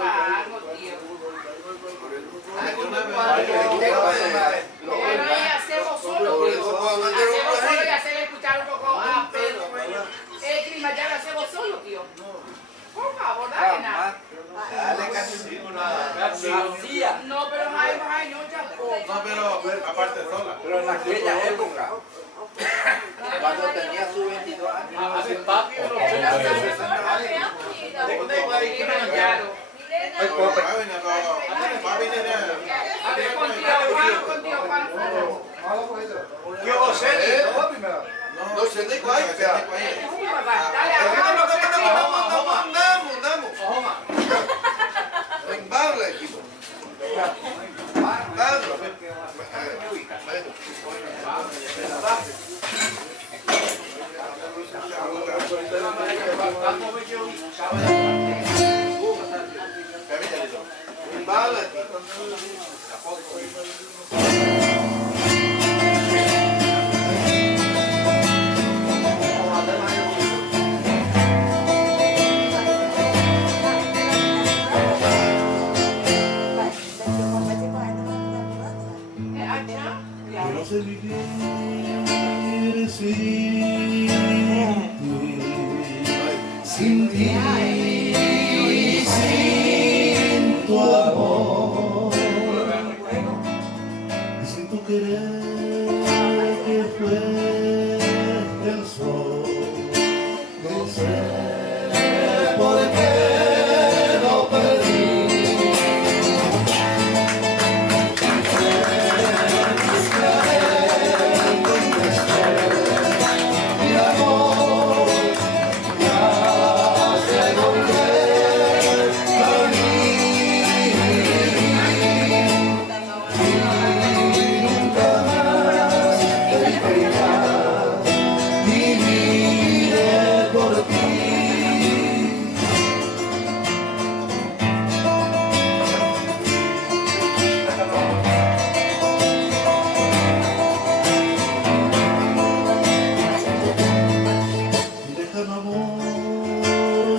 Pago, tío. Hacemos solo, hacemos solo y hacer escuchar un poco a Pedro. El clima ya lo hacemos solo, tío. Por favor, dale nada. No, pero hay no, tampoco. No, pero aparte sola. Pero en aquella época, cuando tenía sus 22 años. Hace papi o No sé vivir sin ti, sin tu amor, sin tu querer que fue el sol. No sé por qué lo perdí.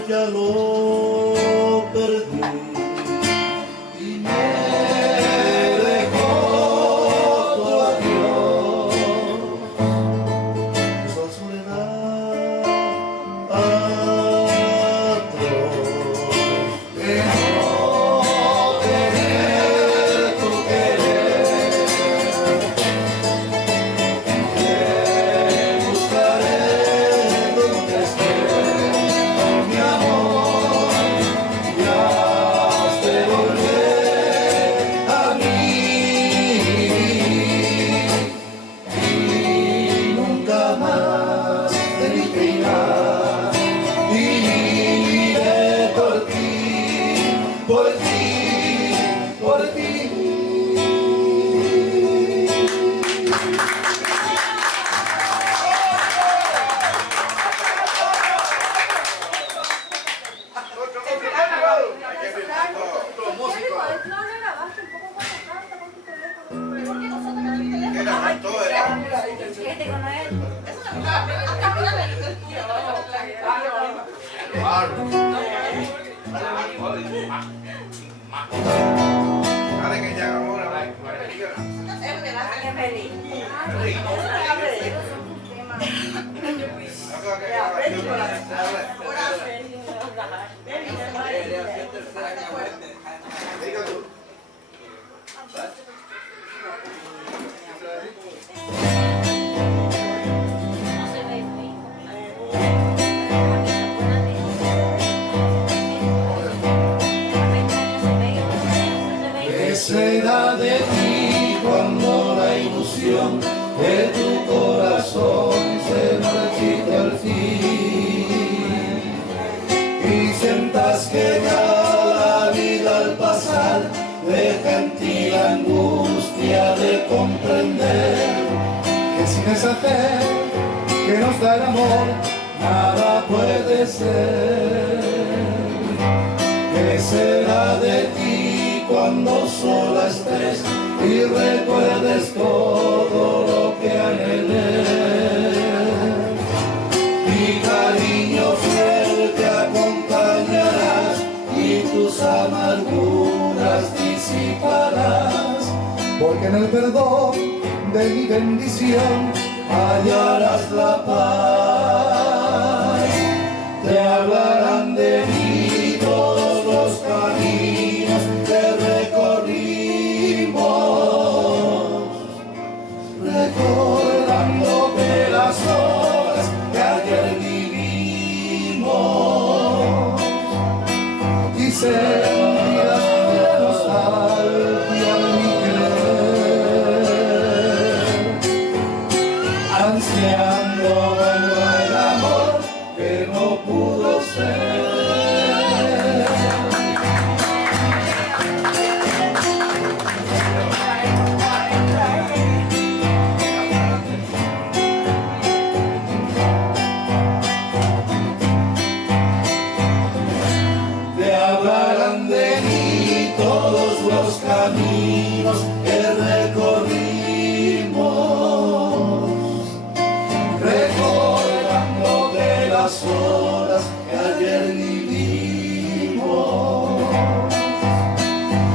Ya lo perdí y me dejó tu adiós, esa soledad atroz de no tener tu querer. Te buscaré donde estés, mi amor, y has de volver a mí, y nunca más te vivirá, y viviré por ti, por ti, por ti. ¿Qué será de ti cuando la ilusión de tu corazón se marchite al fin y sientas que ya la vida al pasar deja en ti la angustia de comprender que sin esa fe que nos da el amor nada puede ser? ¿Qué será de ti cuando sola estés y recuerdes todo lo que anhelé? Mi cariño fiel te acompañarás y tus amarguras disiparás, porque en el perdón de mi bendición hallarás la paz. Te hablarán de mí todos los caminos que recorrimos, recordándote las horas que ayer vivimos y sentirás la nostalgia de mi querer, ansiando el amor que no pudo ser. Te hablarán de mí todos los caminos que recorrimos, recordando de las horas que ayer vivimos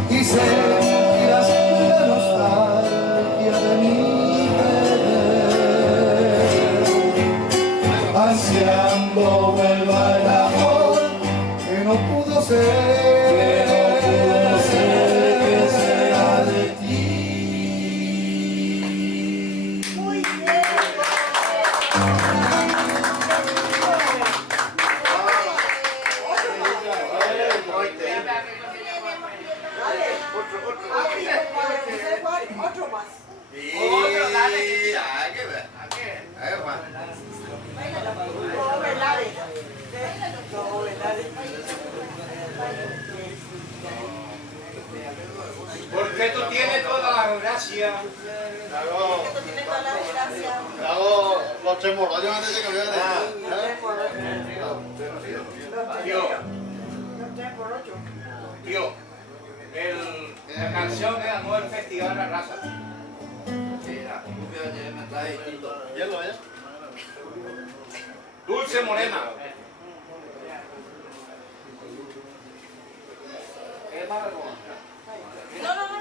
y sentirás la nostalgia de mi querer, ansiando vuelva el amor que no pudo ser. ¿Qué será de ti? Muy bien. Otro más. Otro, dale. Todo verdades. Todo verdades. Porque tú tienes toda la gracia. Esto tiene toda la desgracia. Hago los chemorros, antes de que me Tío, Los 3 por 8. tío, la canción que ganó el Festival La Raza. Sí, la cumbia ayer me trae distinto. hielo, ¿eh? Dulce Morena. No, no, no.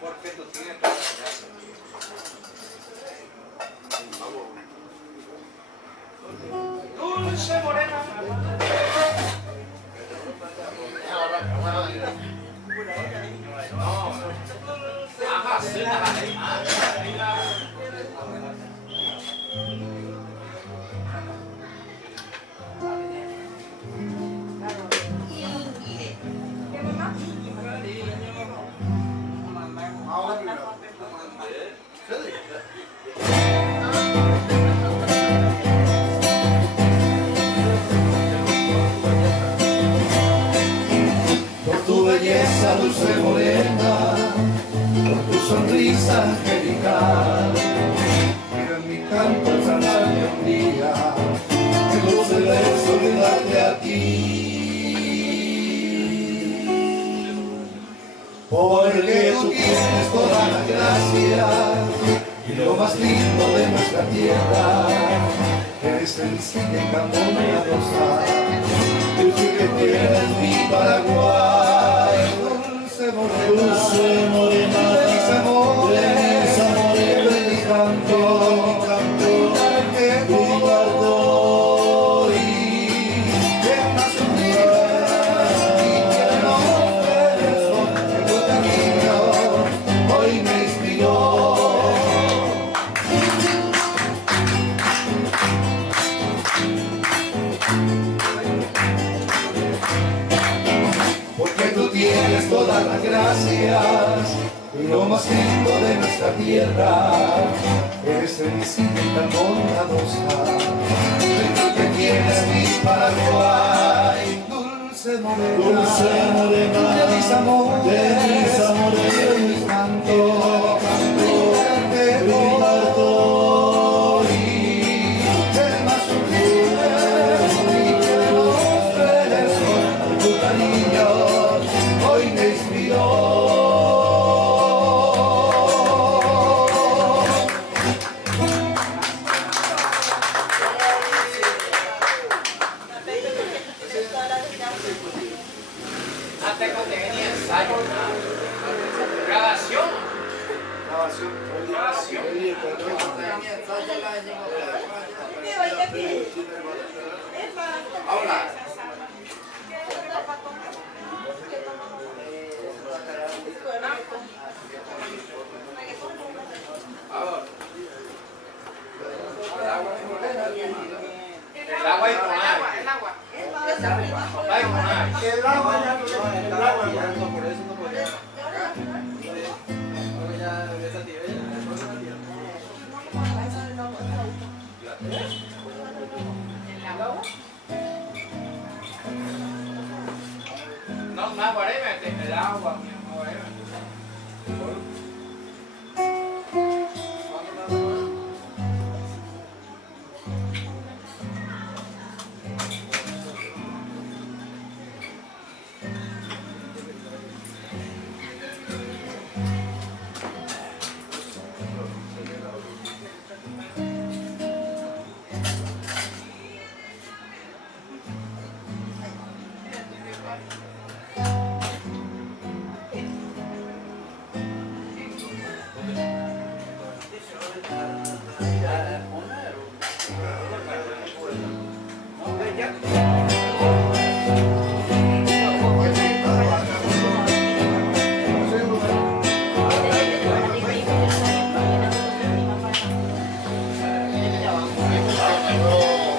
Porque tú tienes toda la gracia. Dulce Morena. No. Ajá, sí, ¿Qué mamá? Por tu belleza dulce morena, por tu sonrisa angelical, mira en mi canto el santuario un día, que dulce verso de darte a ti. Porque tú tienes toda la gracia y lo más lindo de nuestra tierra, eres sencilla y candorosa, tú que tienes mi Paraguay, dulce morena de mis amores, de mi canto, que guardo y que una sonrisa y que los besos de tu cariño hoy me inspiró. Porque tú tienes todas las gracias y lo más lindo de nuestra tierra. Eres felicita y tan bondadosa, tú que tienes mi Paraguay. Dulce morena de mis amores, de mis cantos, que guardo y el más sublime y que los besos de tu cariño hoy me inspiró. Antes que tenía ensayo. Grabación. Ahora. El agua y con El agua. El agua ya no Por eso no podía. Ahora ya esa tía, No, más guareme, el agua, mi amor.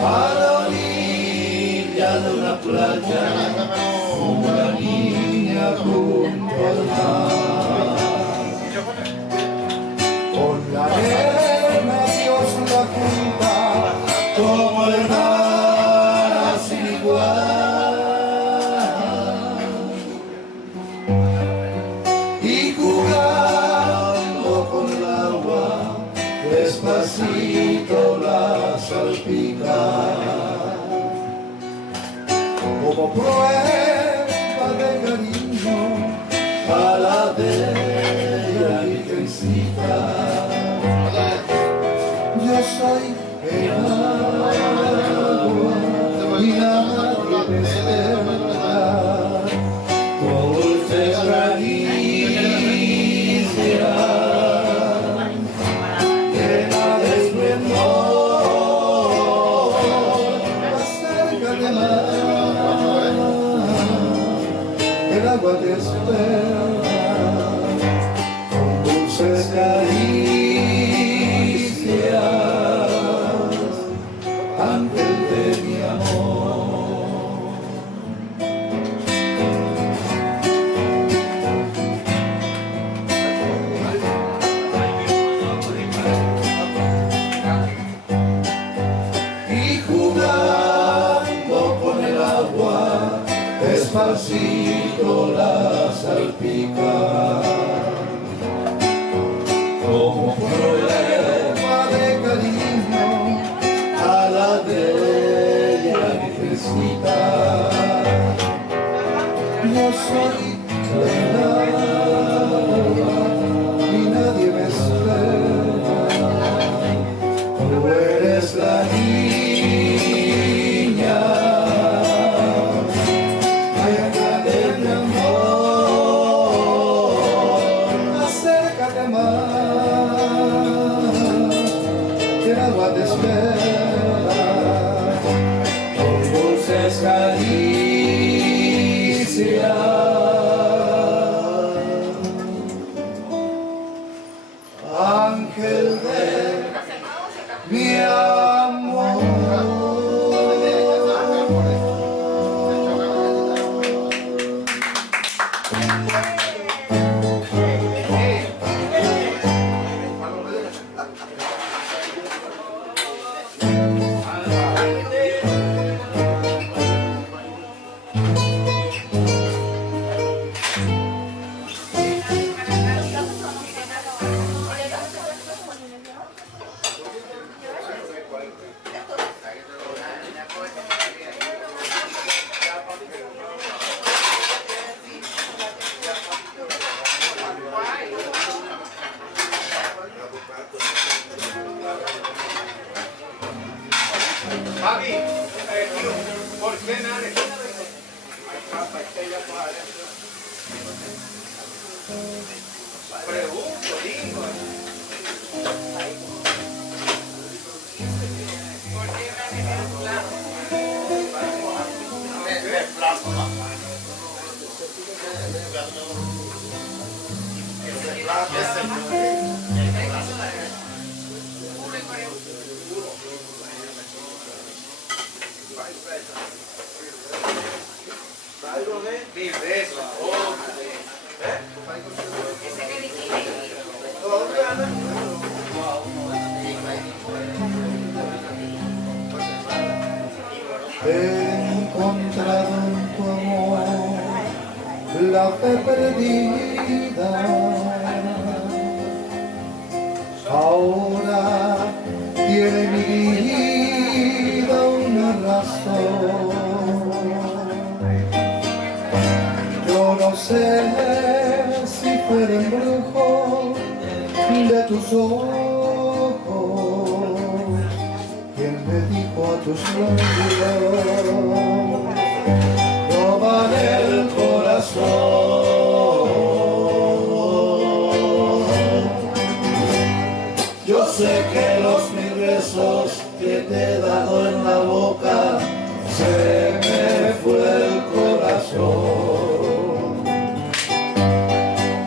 A la orilla de una playa, una niña junto al mar. Con la arena Dios la junta como hermana sin igual. Y jugando con el agua, despacito la salpica. Como prueba de cariño a la bella virgencita. Yo soy el agua y nadie me espera. Dulces caricias llena de esplendor, más cerca de mar. El agua te espera con dulces caricias, ángel de mi amor. Y jugando con el agua, despacito la salpica. Como prueba de cariño a la bella virgencita. Yo soy el agua y nadie me espera. Tú eres la niña de mi amor. Papi, tío, ¿por qué me han pregunto, digo. ¿Por qué me han dejado plano? Mil besos. Ese que dijiste. He encontrado en tu amor la fe perdida. Ahora tiene mi vida una razón. Yo no sé si fue el embrujo de tus ojos quien me dijo a tus labios toman el corazón. Yo sé que los mis besos que te he dado en la boca se me fue el corazón.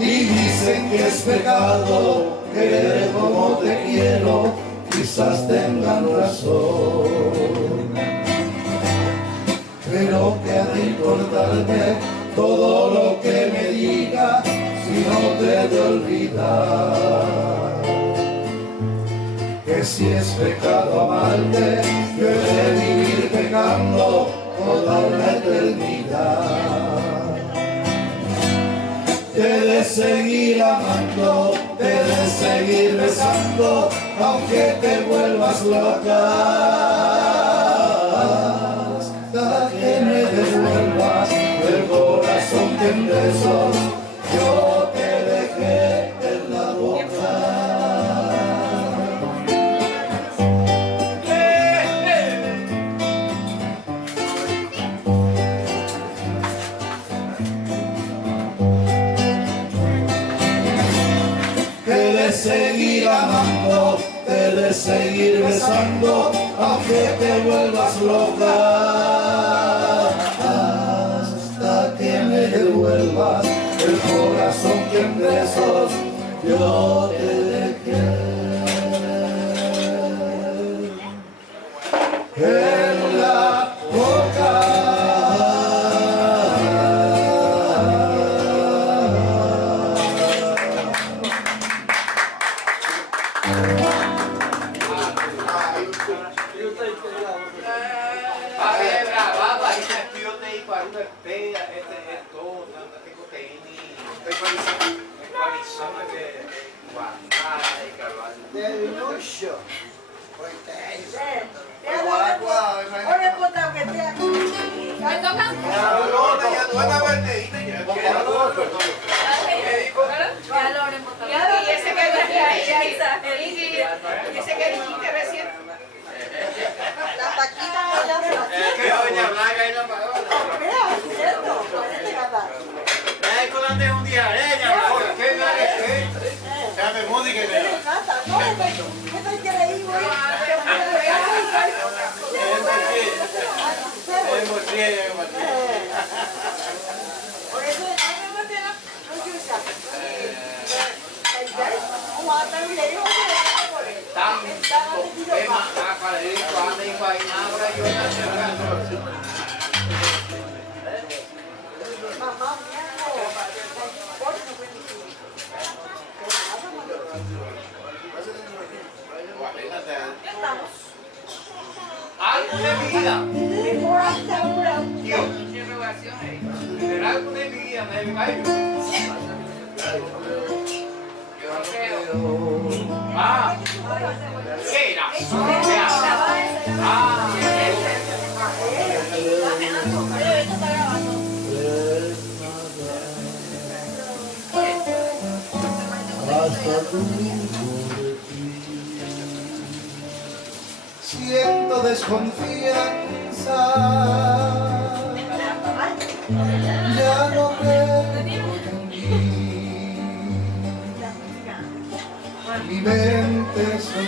Y dicen que es pecado querer como te quiero, quizás tengan razón. Pero que ha de importarme todo lo que me diga si no te he de olvidar. Que si es pecado amarte, yo he de vivir pecando toda una eternidad. Te he de seguir amando, te he de seguir besando, aunque te vuelvas loca. Hasta que me devuelvas el corazón que en besos yo te dejé en la boca. Seguir amando, te he de seguir besando, aunque te vuelvas loca, hasta que me devuelvas el corazón que en besos yo te dejé en la boca. Algo de mi vida. Ah, ¿qué era? Hasta tu hijo de ti. Siento siento desconfianza. Ya no creo en mí. Mi mente se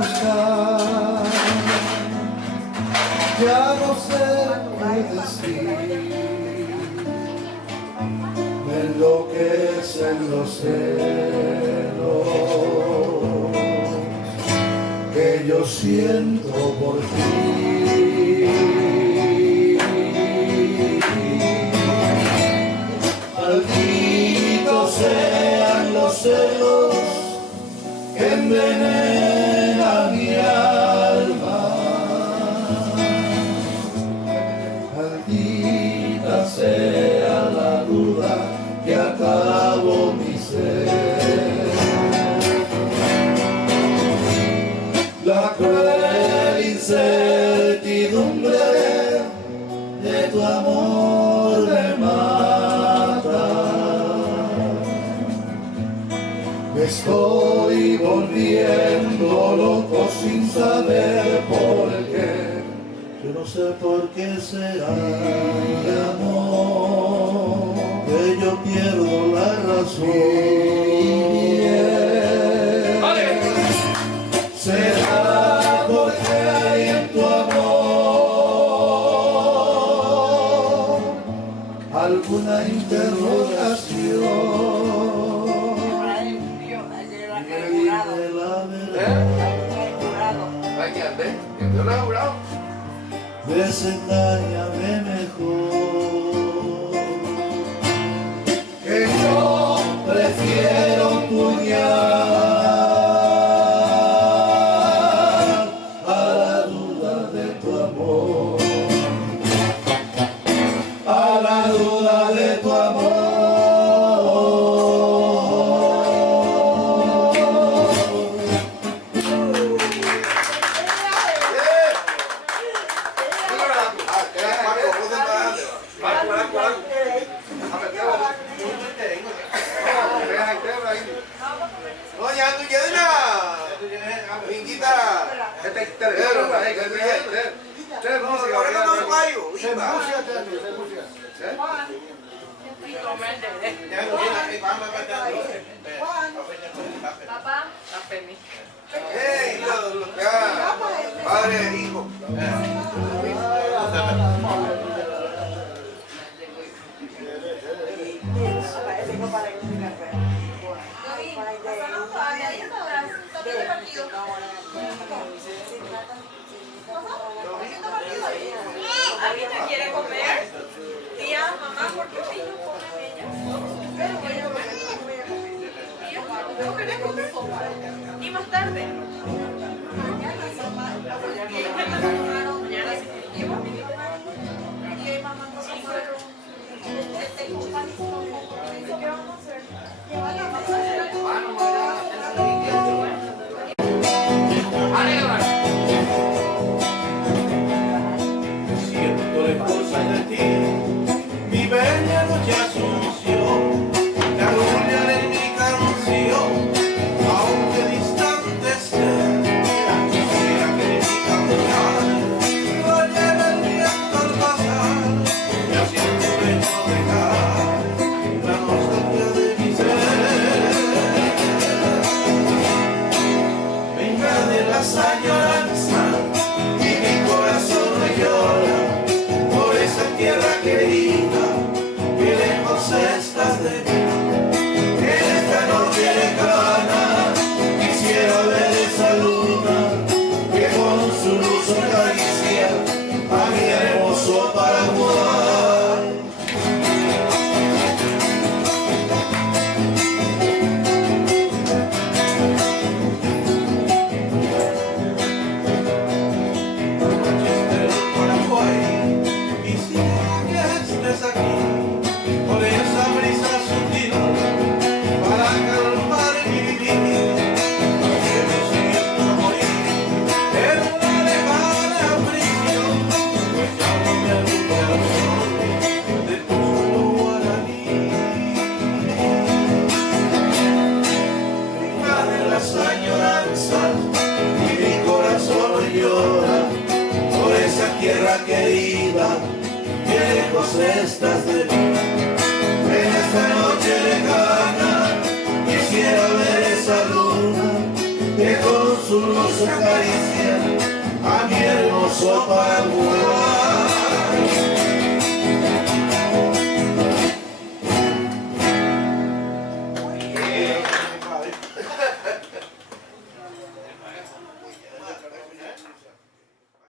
ofusca. Ya no sé qué decir. Me enloquecen los celos que yo siento por ti. Malditos sean los celos que envenenan mi alma. Maldita sea la duda que acabó mi ser. La cruel incertidumbre de tu amor me mata. Me estoy volviendo loco sin saber por qué. Yo no sé por qué será, mi amor, que yo pierdo la razón. Será porque hay en tu amor alguna interrogación. Dime la verdad. Desengáñame mejor, que yo prefiero puñal a la duda de tu amor, a la duda de tu amor. Papá, la Penny. Padre e hijo. ¿Alguien me quiere comer? Tía, mamá, ¿por qué hoy no comen ellas? Tía, ¿no querés comer? ¿Y más tarde? Mañana sí. ¿Y mamá no se fueron? Tengo un pan. ¿Qué vamos a hacer? Siento cosas de ti, mi bella noche asunción, te arrullan en mi canción, aunque distante sea, quisiera que mi cantar lo lleve el viento al pasar, y así puedo dejar la nostalgia de mi ser. Me invade la añoranza y mi corazón me llora por esa tierra tierra querida, qué lejos estás de mí. En esta noche lejana quisiera ver esa luna que con su luz acaricia a mi hermoso Paraguay.